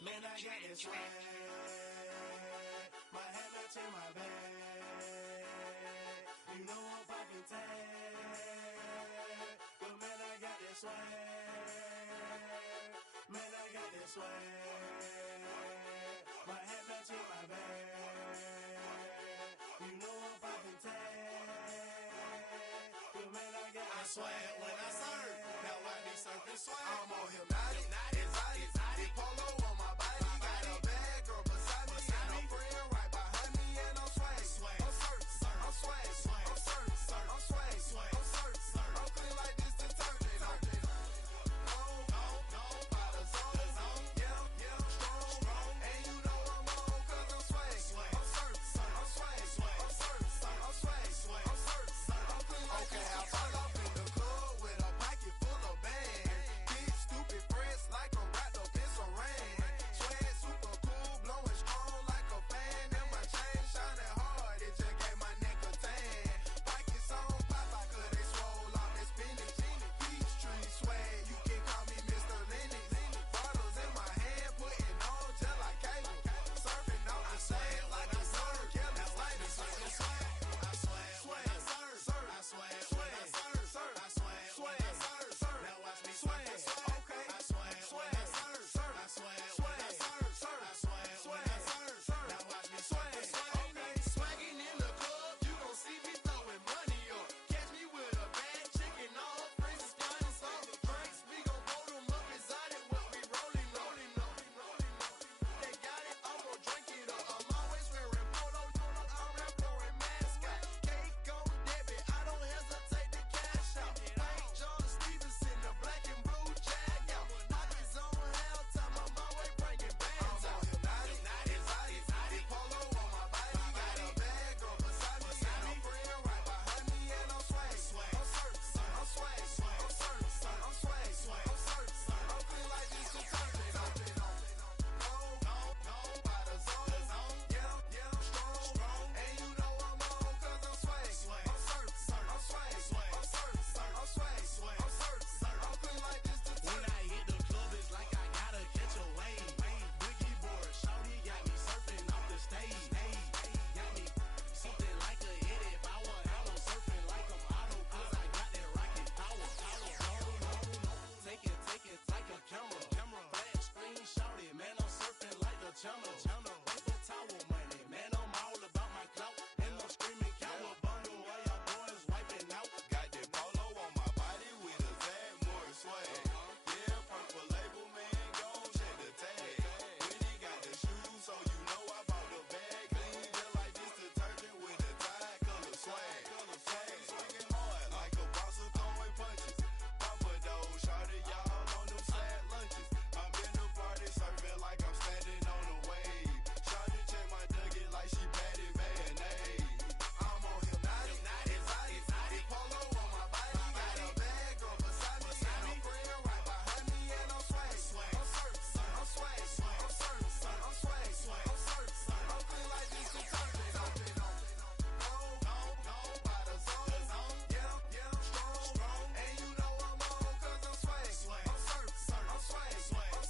Man, I got this swag. My head matching my bag. You know I'm popping tag. But man, I got this swag. Man, I got this swag. My head matching my bag. You know I'm popping tag. But man, I got this swag when I serve. Now I be surfing swag. I'm on hypnotic, exotic, polo on my body. Got a bad girl beside me, and a friend right behind me, and I'm swag. I'm surf, I'm swag, I'm surf, I'm swag, I'm surf, I'm clean like this detergent. No, by the zone, yeah, strong, and you know I'm on 'cause I'm swag. I'm surf, I'm swag, I'm surf, I'm swag, I'm surf, I'm clean like this. Okay, I fall off in the club with a pocket full of bags. Big stupid friends like I'm wrapped up in saran. Swag super cool, blowing strong like a fan. And my chain shining hard, it just gave my neck a tan. Pockets on Popeye 'cause they swole off that spinach. Peachtree swag, you can call me Mr. Lennox. Bottles in my hand, putting on just like cable. Surfing on the sand like a surf. Kelly Slater, surfing swag. I swag, swag, surf, I swag, swag, surf, I swag, swag, surf. Now watch me swag, okay. I swag, swag, surf, I swag, swag, surf, I swag, swag, surf. Now watch me swag, okay. Swagging in the club, you gon' see me throwing money up. Catch me with a bad chicken, all friends is flying some drinks. We gon' blow them up exotic, what we rolling. They got it, I'm gon' drink it up. I'm always wearing polo, I'm rap pouring mascot. Cake on debit, I don't hesitate to cash out. Thank John Stevenson, the black and blue jag out. Pockets on hell time, I'm always bringing bands out. Exotic, polo on my body. Got a bad girl beside me, and a friend right behind me, and I'm swag. I'm surf, I'm swag, I'm surf, I'm swag, I'm surf, I'm clean like this detergent. No, by the zone, yeah, strong, and you know I'm on 'cause I'm swag. I'm surf, I'm swag, I'm surf, I'm swag, I'm surf, I'm clean like this detergent. When I hit the club, it's like I gotta catch a wave. Boogie board, shawty got me surfing off the stage. Got me something like a Eddie Bauer. I'm surfing like I'm Otto 'cause I got that rocket power. Take it like a camera. Flat screen, shawty, man, I'm surfing like the channel. Paper towel money, man, I'm all about my clout. And I'm screaming cowabunga while y'all boys wiping out. Got that polo on my body with a Zag more swag. Yeah, purple label, man, gon' check the tag. When he got the shoes, so you know I bought the bag. Clean just like this detergent with a Tide color swag. Swinging hard like a boxer throwing punches. Papa though, shawty, y'all on them sad lunches. I'm in the party surfing like I'm standing on a wave. Shawty check my nugget like she batted mayonnaise. I'm on hypnotic, exotic, polo on my body. Got a bad girl beside me, and a friend right behind me, and I'm swag. I'm surf, I'm swag, I'm surf, I'm swag, I'm surf, I'm clean like this detergent. No, by the zone, yeah, strong, and you know I'm on 'cause I'm swag. I'm surf, I'm swag, I'm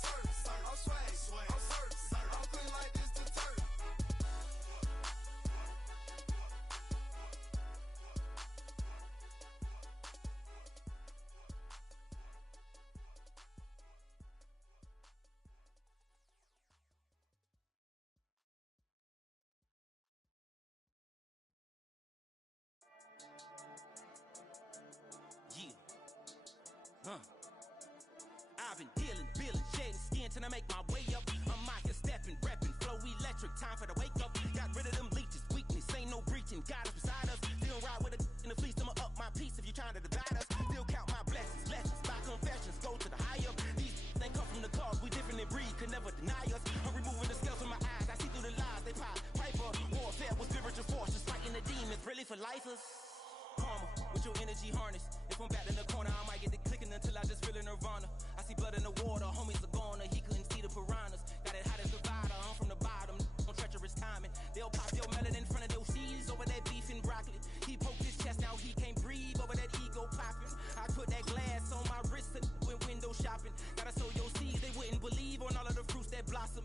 surf, I'm swag, I'm surf, I'm clean like this detergent. I've been dealing, shedding skin till I make my way up. I'm out here stepping, repping, flow electric, time for the wake up. Got rid of them leeches, weakness, ain't no breaching. God is beside us, still ride with a in the fleece. I'ma up my piece if you trying to divide us. Still count my blessings, lessons, my confessions, go to the high up. These they come from the cause, we different in breed, could never deny us. I'm removing the scales from my eyes, I see through the lies they pop. Piper, warfare with spiritual force, just fighting the demons, really for lifers. Karma, with your energy harness. If I'm back in the corner, I might get it clicking until I just feel a nirvana. I see blood in the water, homies are gone, he couldn't see the piranhas. Got it hot as divider, I'm from the bottom, on treacherous timing. They'll pop your melon in front of those seeds over that beef and broccoli. He poked his chest, now he can't breathe over that ego popping. I put that glass on my wrist and went window shopping. Gotta sow your seeds, they wouldn't believe on all of the fruits that blossom.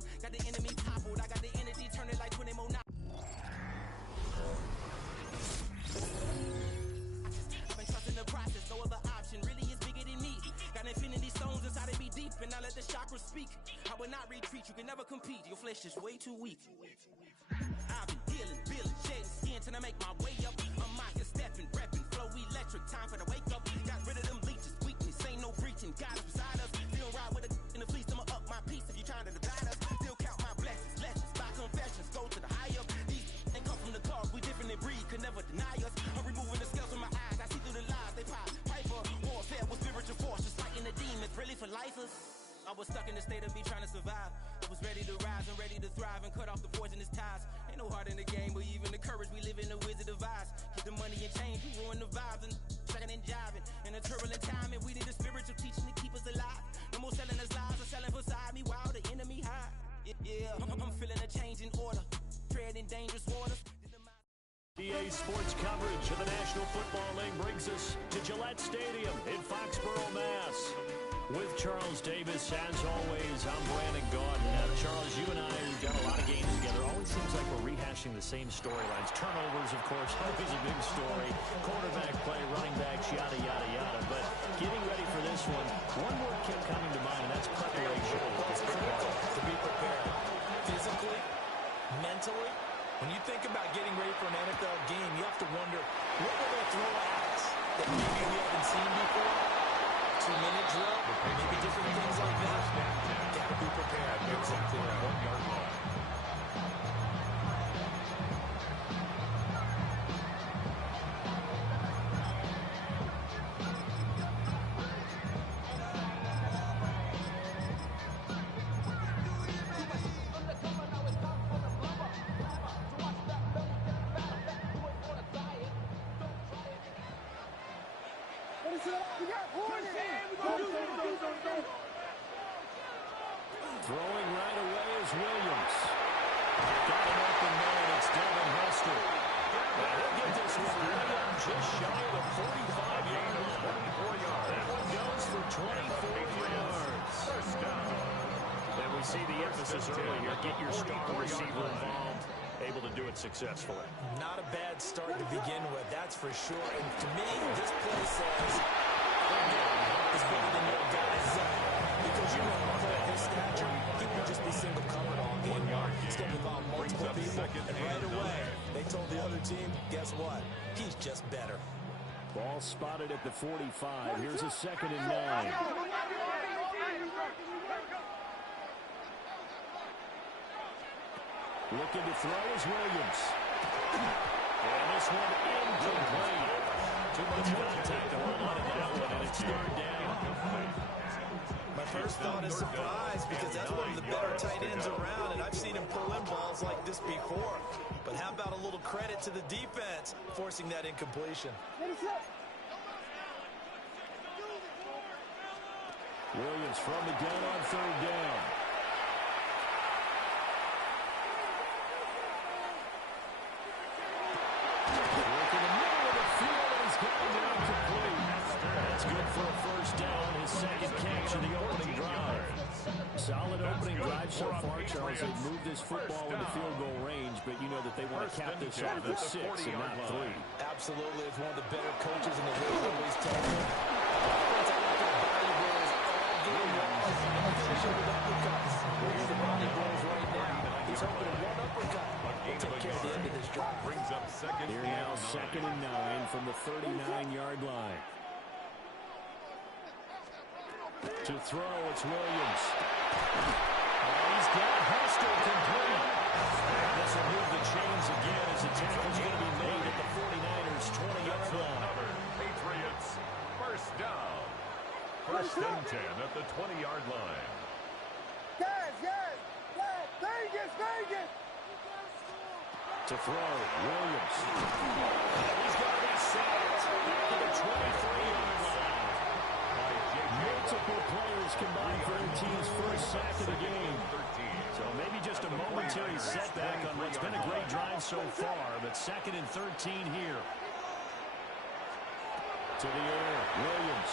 retreat. You can never compete. Your flesh is way too weak. I've been dealing, shedding skin till I make my way up. I'm out here stepping, repping, flow electric. Time for the wake up. Got rid of them leeches, weakness, ain't no breaching. God is beside us. Still ride with a in the fleece. I'ma up my piece if you trying to divide us. Still count my blessings, lessons by confessions. Go to the high up. These ain't come from the cloth. We different than breed, could never deny us. I'm removing the scales from my eyes. I see through the lies they pop. Piper, warfare with spiritual force, just fighting the demons. Really for lifers. I was stuck in the state of me trying to survive. I was ready to rise and ready to thrive and cut off the poisonous ties. Ain't no heart in the game, but even the courage we live in the wizard of Oz. Get the money and change, we ruin the vibes and sucking and jiving. In a turbulent time, and we need a spiritual teaching to keep us alive. No more selling us lies or selling beside me while the enemy hide. Yeah, I'm feeling a change in order. Treading dangerous waters. EA Sports coverage of the National Football League brings us to Gillette Stadium in Foxborough, Mass. With Charles Davis, as always, I'm Brandon Gaudin. Charles, you and I, we've done a lot of games together. Always seems like we're rehashing the same storylines. Turnovers, of course, always a big story. Quarterback play, running backs, yada, yada, yada. But getting ready for this one word kept coming to mind, and that's preparation. It's critical to be prepared. Physically, mentally. When you think about getting ready for an NFL game, you have to wonder, what will they throw at us that maybe we haven't seen before? 2-minute drill, maybe different things like that. Got to be prepared. Exactly right. 1 yard line. Throwing right away is Williams. Got an open man. It's Devin Hester. He'll get this one right up just shy of the 45-yard line. 24 yards. That one goes for 24 yards. First down. And we see the emphasis early here. Get your star receiver involved. Able to do it successfully. Not a bad start to begin with, that's for sure. And to me, this play says, it's better than your guys. Because you know, a player of his stature, he won't just be single covered all game. 1 yard. He's going to involve multiple people. And right away, they told the other team, guess what? He's just better. Ball spotted at the 45. Here's a 2nd and 9. Looking to throw is Williams. And this one incomplete. Too much contact to hold on to that one, and it's 3rd down. My first thought is surprise, because that's one of the better tight ends around, and I've seen him pull in balls like this before. But how about a little credit to the defense forcing that incompletion? Williams from the gun on 3rd down. That's good for a first down, his 2nd catch of the opening drive. Solid opening drive so far, Charles. They've moved this football into field goal range, but you know that they want to cap this off with 6 and not 3. Absolutely. It's one of the better coaches in the league always tells me. Offense, I like their body blows all game long. And finish it with uppercuts. Here's the body blows right now. He's hoping one uppercut will take care of the end of this drive. Brings up second. Here now, 2nd and 9 from the 39-yard line. To throw, it's Williams. He's got Hester complete. And this will move the chains again as the tackle's going to be made at the 49ers' 20-yard line. Patriots, first down. 1st and 10 at the 20-yard line. Vegas! To throw, Williams. He's got to be sacked back at the 23-yard line. Multiple players combined for their team's first sack of the game. So maybe just a momentary setback on what's been a great drive so far, but 2nd and 13 here. To the air, Williams.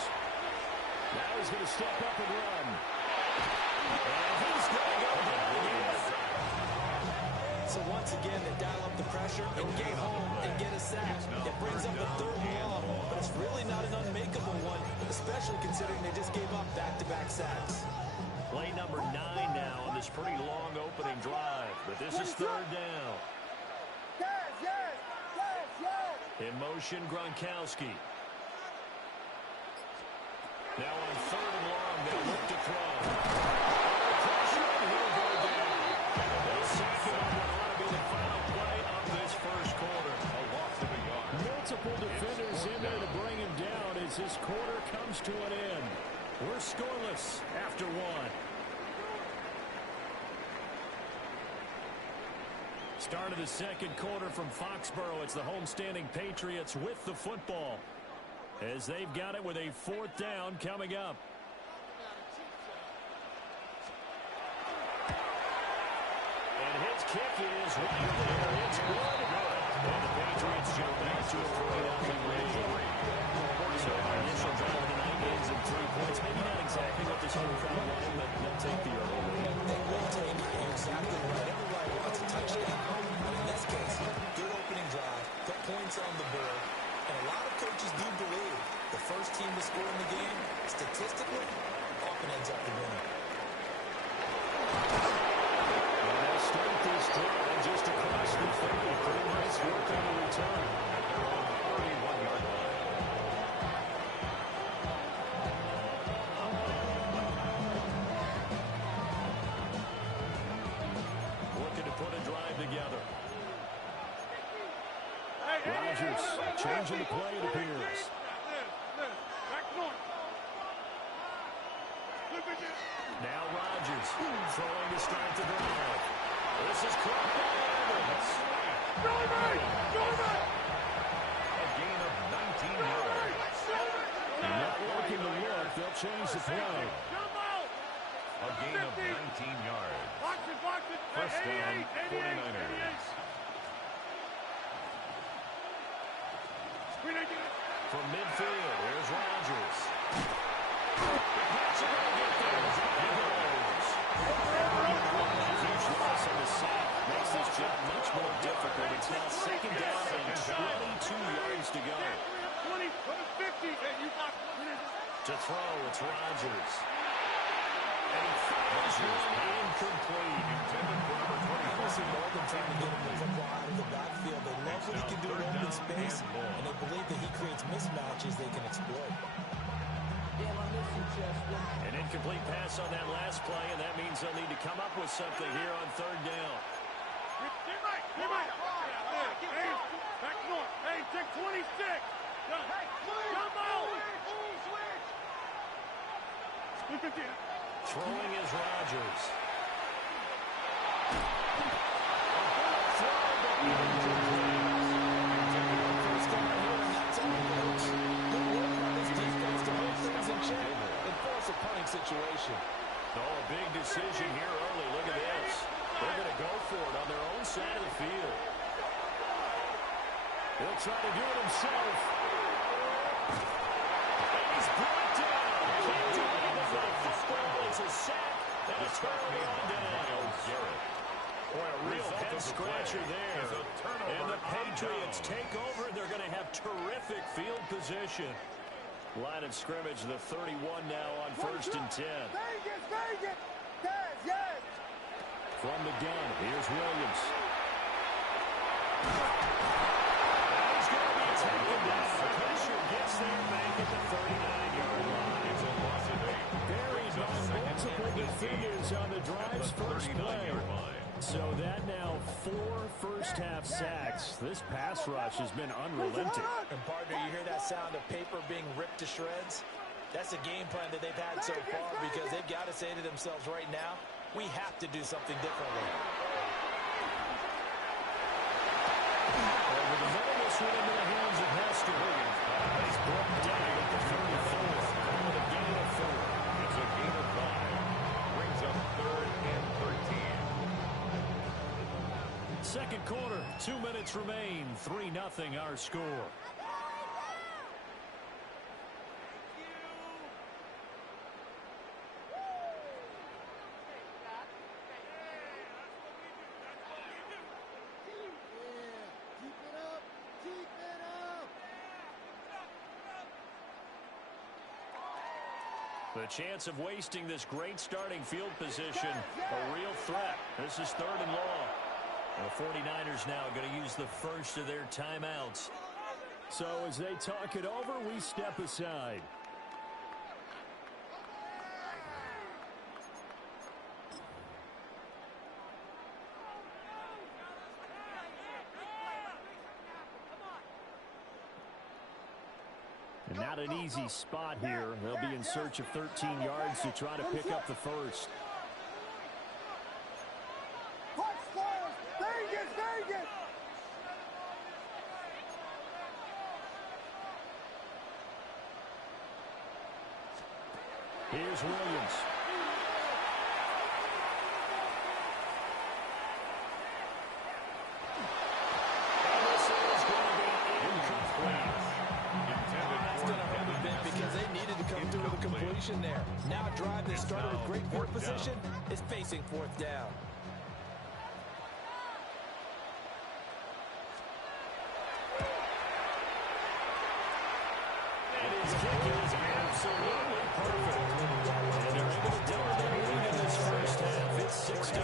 Now he's going to step up and run. And he's going to go down again. So once again, they dial up the pressure and get home and get a sack. It brings up a 3rd and long, but it's really not an unmakeable one, especially considering they just gave up back-to-back sacks. Play number 9 now on this pretty long opening drive. But this is third down. In motion, Gronkowski. Now on third and long, they'll look to throw. Pressure, and he'll go down. They'll sack him on what ought to be the final play of this first quarter. A loss of a yard. Multiple defenders in there to bring him down as this quarter comes to an end. We're scoreless after one. Start of the second quarter from Foxborough. It's the homestanding Patriots with the football, as they've got it with a fourth down coming up. And his kick is right there. It's good. And the Patriots jump back to a 3-0 lead. So our initial drive of the night ends in 3 points. Maybe not exactly what this home crowd wanted, but they'll take the early lead. They will take it. You're exactly right. Everybody wants a touchdown. But in this case, good opening drive, put points on the board, and a lot of coaches do believe the first team to score in the game, statistically, often ends up the winner. And they'll start this drive just across the 30. Pretty nice work on the return. They're on the 31-yard line. Looking to put a drive together. Rodgers changing the play, it appears. Now Rodgers throwing to start the drive. This is caught by Evans. A gain of 19 yards. Not looking to look. They'll change the play. A gain of 19 yards. First down, 49ers. From midfield, here's Rodgers. The pass is going to get there. He goes. Huge loss on the sack. Makes this job much more difficult. It's now second down and 22 yards to go. To throw, it's Rodgers. And he fires one incomplete. Intended for number 24. Listen, Morgan trying to get him the football out of the backfield. They love what he can do in open space, and they believe that he creates mismatches they can exploit. An incomplete pass on that last play, and that means they'll need to come up with something here on third down. Hey, check 26. Throwing is Rodgers. First down here, and that's all, coach. Good work by this defense to hold things in check and force a punting situation. Oh, a big decision here early. Look at this. They're going to go for it on their own side of the field. He'll try to do it himself. And he's brought down. Can't do anything with the football. It's a sack and a turnover down. Boy, a real head-scratcher there. And the Patriots take over. They're going to have terrific field position. Line of scrimmage, the 31 now on 1st and 10. From the gun, here's Williams. He's going to be taken down. Pressure gets there back at the 39-yard line. It's a loss of 8. Buried by multiple defenders on the drive's first play. So that now 4 first-half sacks. This pass rush has been unrelenting. And partner, you hear that sound of paper being ripped to shreds? That's a game plan that they've had so far because they've got to say to themselves right now, we have to do something differently. Over the middle, this one into the hands of Hester. He's brought down at the 34th. With a gain of 4. It's a gain of 5. Brings up 3rd and 13. Second quarter, 2 minutes remain. 3-0 our score. The chance of wasting this great starting field position, a real threat. This is 3rd and long. The 49ers now going to use the first of their timeouts. So as they talk it over, we step aside. And not an easy spot here. They'll be in search of 13 yards to try to pick up the first. Here's Williams. And this is going to be incomplete. That's going to hurt a bit because they needed to come through with a completion there. Now a drive that started with great field position is facing 4th down. And his kick is absolutely perfect. And they're able to double their lead in this first half. It's 6-0.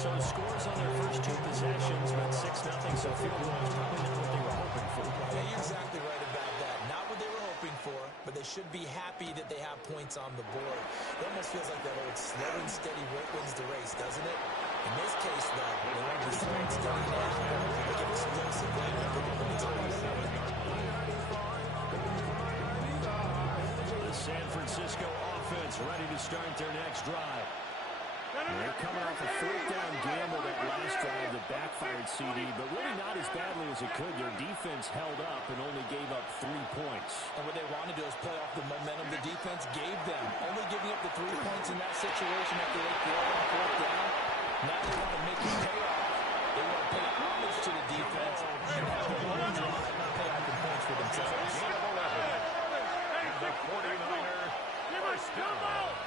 So scores on their first 2 possessions, but 6-0. So field goal is probably not what they were hoping for. Yeah, you're exactly right about that. Not what they were hoping for, but they should be happy that they have points on the board. It almost feels like that old slow and steady wins the race, doesn't it? In this case, though, they want to be slow and steady now. They get explosive later. It's all about something. The San Francisco offense ready to start their next drive. They're coming off a 4th down gamble that last drive that backfired CD, but really not as badly as it could. Their defense held up and only gave up 3 points. And what they want to do is play off the momentum the defense gave them. Only giving up the 3 points in that situation after they threw on 4th down. Now they want to make it pay off. They want to pay homage to the defense and have their own drive pay off the points for themselves. And the 49er first down.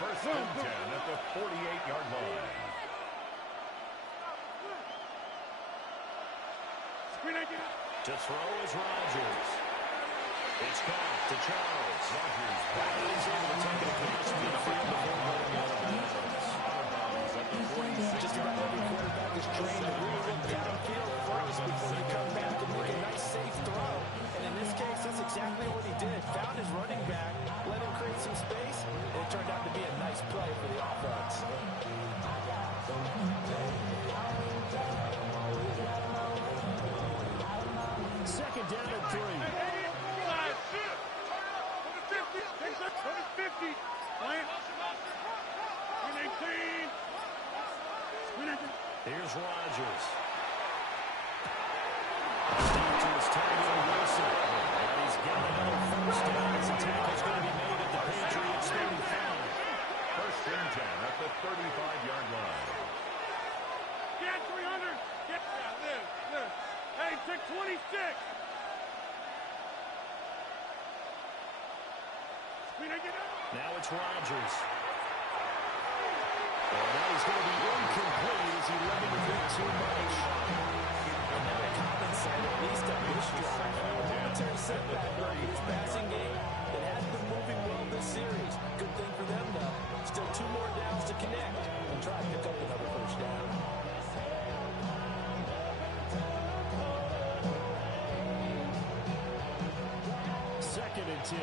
1st and 10 at the 48-yard line. To throw is Rodgers. It's caught to Charles. Rodgers back is able to take it across midfield before going out of bounds. Just about every quarterback is trained to really look downfield first before they come back and make a nice, safe throw. And in this case, that's exactly what he did. Found his running back, let him create some space, and it turned out to be a nice play for the offense. Second down and 3. 50. Here's Rodgers. Deep to his tight end, Wilson. And he's got another first down as the tackle's going to be made at the Patriots 35. 1st and 10 at the 35-yard line. Get 300. Get this. Hey, take 26. Now it's Rodgers. And that is going to be incomplete as he let him a bit too much. And now to compensate, at least on this drive, a momentary setback early in this passing game that has been moving well this series. Good thing for them, though. Still 2 more downs to connect and try to pick up another first down. Second and 10.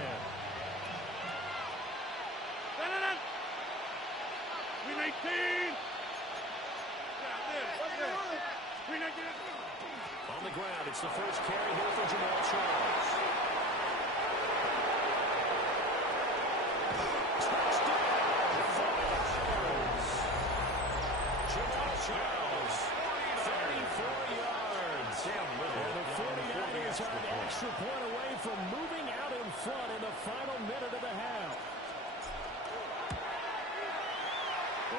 On the ground, it's the first carry here for Jamal Charles. Jamal Charles, 34 yards. And the 49ers are an extra point away from moving out in front in the final minute of the half.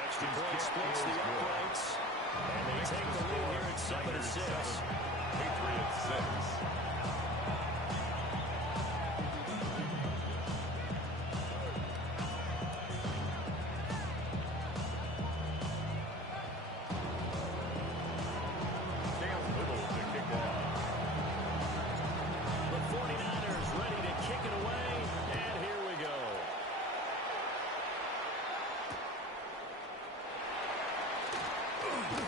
Extra point splits the uprights. And they take the lead here at 7-6. Patriots 6. The 49ers ready to kick it away. And here we go. The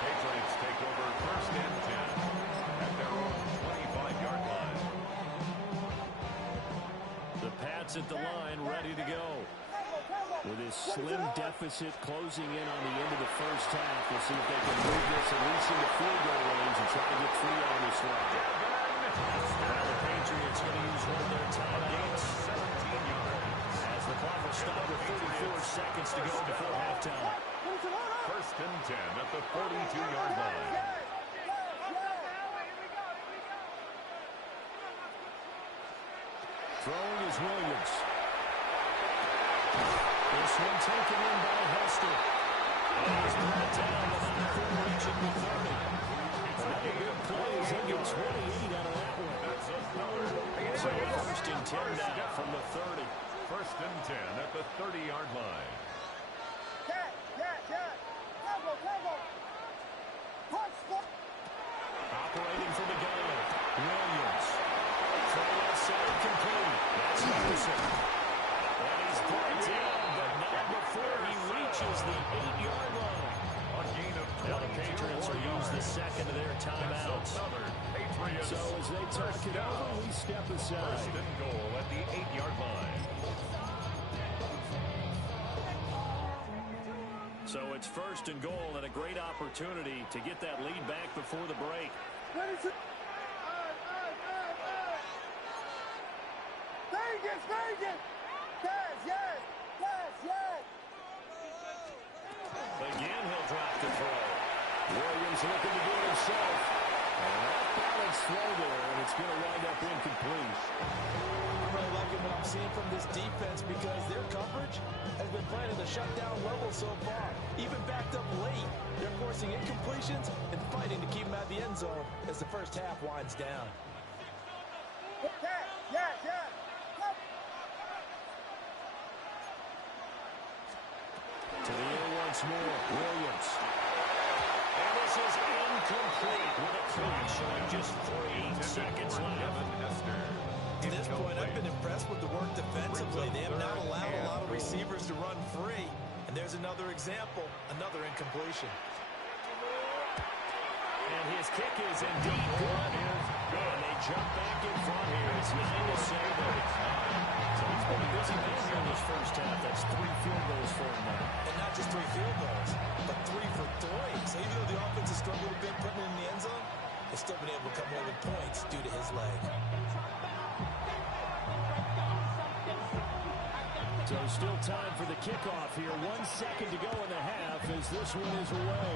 Patriots take over 1st and 10 at their own 25-yard line. The Pats at the line, ready to go. With this slim deficit closing in on the end of the first half, we'll see if they can move this at least into field goal range and try to get 3 on this one. Now the Patriots going to use one of their timeouts. 17 yards. As the clock will stop with 34 seconds to go before halftime. 1st and 10 at the 42-yard line. Throwing is Williams. This one taken in by Hester. And he's brought down before reaching the 30. Another big play as he gets 28 out of that one. So 1st and 10 now from the 30. 1st and 10 at the 30-yard line. Operating from the gun. Williams. Throw outside complete. That's Henderson. And he's brought down, but not before he reaches the 8-yard line. A gain of 20. Now the Patriots will use the second of their timeouts. So as they talk it over, we step aside. 1st and goal at the 8-yard line. So it's 1st and goal and a great opportunity to get that lead back before the break. Vegas, Vegas! Yes! Again, he'll drop the throw. Williams looking to do it himself. And off-balance throw there, and it's going to wind up incomplete. I'm really liking what I'm seeing from this defense because their coverage has been playing at the shutdown level so far. Even backed up late, they're forcing incompletions and fighting to keep them at the end zone as the first half winds down. To the air once more, Williams. And this is incomplete with a clock showing just 3 seconds left. At this point, I've been impressed with the work defensively. They have not allowed a lot of receivers to run free. And there's another example, another incompletion. And his kick is indeed good. And they jump back in front here. It's 9 to 7. So he's been a busy man here in this first half. That's 3 field goals for him now. And not just 3 field goals, but 3 for 3. So even though the offense has struggled a bit putting it in the end zone, they've still been able to come away with points due to his leg. So still time for the kickoff here. 1 second to go in the half as this one is away.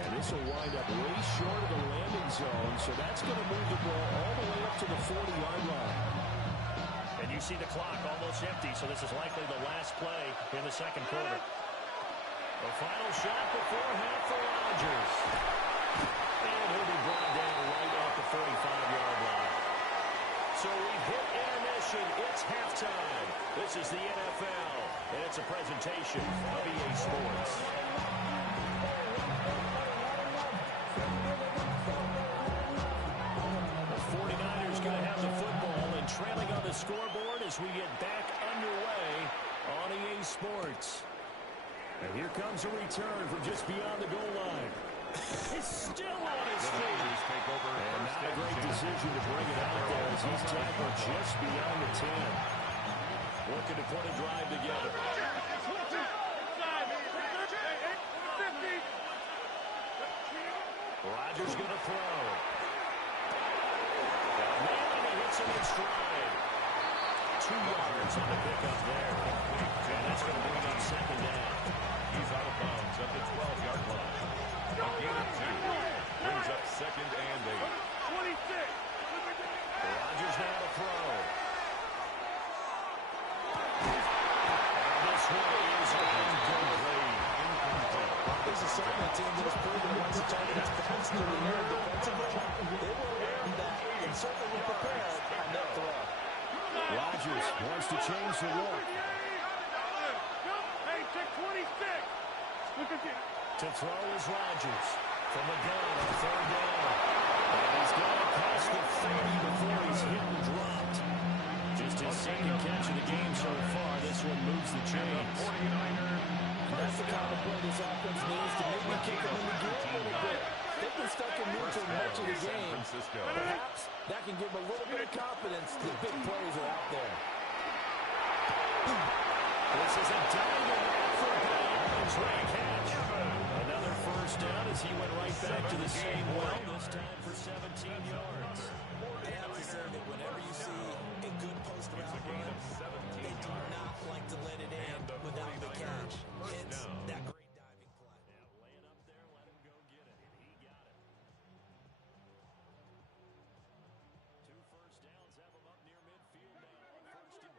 And this will wind up way short of the landing zone. So that's going to move the ball all the way up to the 40-yard line. And you see the clock almost empty, so this is likely the last play in the second quarter. The final shot before half for Rodgers. And he'll be brought down right off the 45-yard line. So we've hit intermission. It's halftime. This is the NFL, and it's a presentation of EA Sports. The 49ers going to have the football and trailing on the scoreboard as we get back underway on EA Sports. And here comes a return from just beyond the goal line. He's still on his feet. And not a great decision to bring it out there as he's tackled just beyond the 10. Looking to put a drive together. Rodgers going to throw. Man, and he hits him in stride. 2 yards on the pickup there. And that's going to bring on second down. He's out of bounds at the 12-yard line. A gain of 2 brings up 2nd and 8. 26. Rodgers now to throw. And this one is incomplete. This is certainly a team that has proven once the target is passed to the air defensively, they will learn that and certainly be prepared on that throw. Rodgers wants to change the look. Hey, check 26. Look at this. To throw is Rodgers. From the gun on 3rd down. And he's got it past the 30 before he's hit and dropped. Just his second catch of the game so far. This one moves the chains. And that's the kind of play this He went right back to the same well, this time for 17 yards. I have to say that whenever you see a good post route run, they do not like to let it end without the catch. Hence, that great diving play. Yeah, lay it up there, let him go get it. And he got it. 2 first downs have him up near midfield now. 1st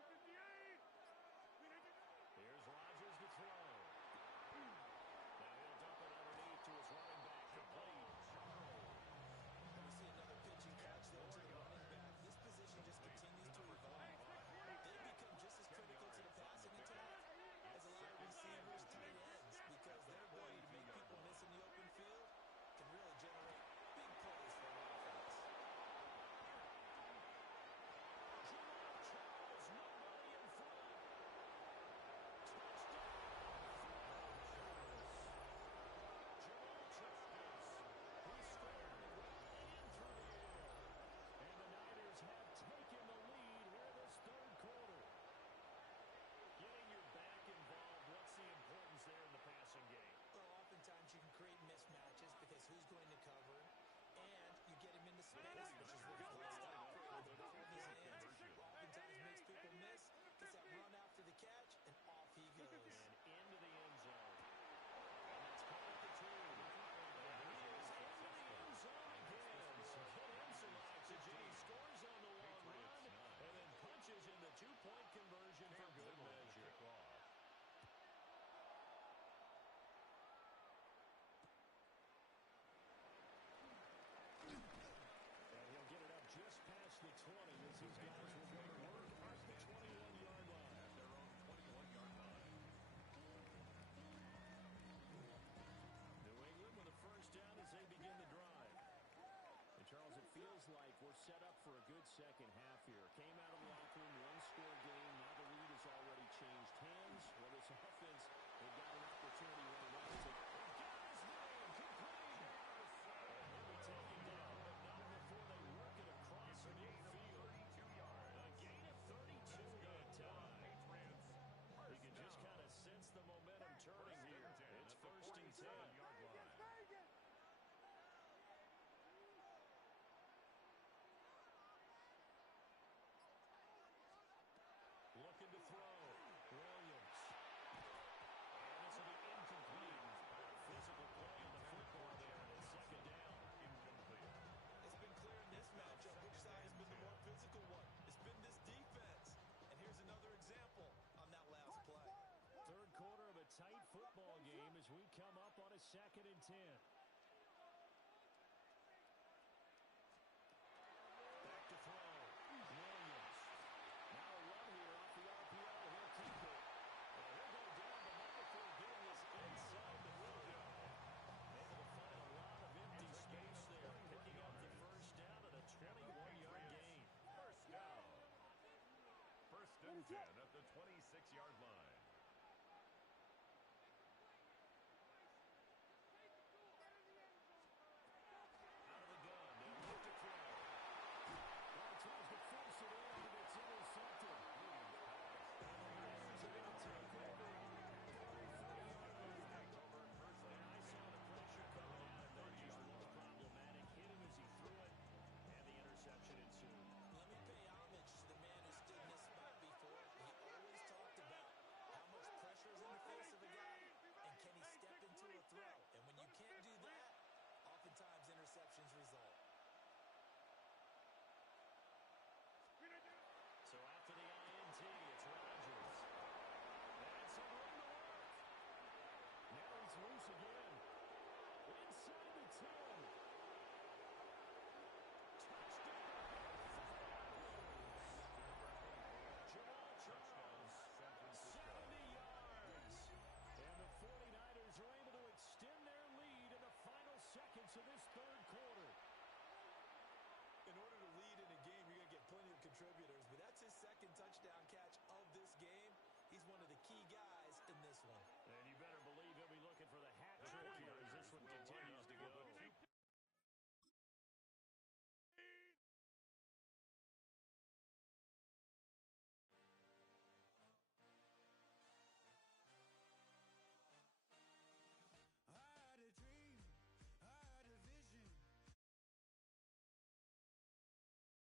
and 10. Here's Rodgers to throw. Now he'll dump it underneath to his running back, complete. And we see another pitching catch there to the running back. This position just continues to evolve. They become just as critical to the passing attack as a lot of receivers, tight ends, because their ability to make people miss in the open field can really generate big plays for an offense. Charles, nobody in front. Oftentimes you can create mismatches because who's going to cover, and you get him into space, which is where he likes to operate with the ball in his hands. Oftentimes makes people miss, gets that run after the catch, and off he goes. And into the end zone. And that's caught at the 2. And he is into the end zone again. So get him some oxygen. He scores on the long run, and then punches in the 2-point conversion for good measure. Just past the 20 as his guys will go to work at the 21-yard line. At their own 21-yard line. New England with a first down as they begin the drive. And Charles, it feels like we're set up for a good second half here. Came out of the locker room, 1-score game. Now the lead has already changed hands. Well, this offense, they've got an opportunity right now to get his man complete. And he'll be taken down, but not before they work it across the midfield. A gain of 32 that time. You can just kind of sense the momentum turning here. It's 1st and 10. Looking to throw. Williams. And this will be incomplete. Physical play on the football there, and it's 2nd down. Incomplete. It's been clear in this matchup which side has been the more physical one. It's been this defense. And here's another example on that last play. 3rd quarter of a tight football game as we come up on a 2nd and 10. Back to throw. Williams. Now a run here off the RPO. He'll keep it. And he'll go down the microphone, getting us inside the field. Able to find a lot of empty space there. Picking up the first down at a 21-yard gain. First down. 1st and 10 at the 26-yard line.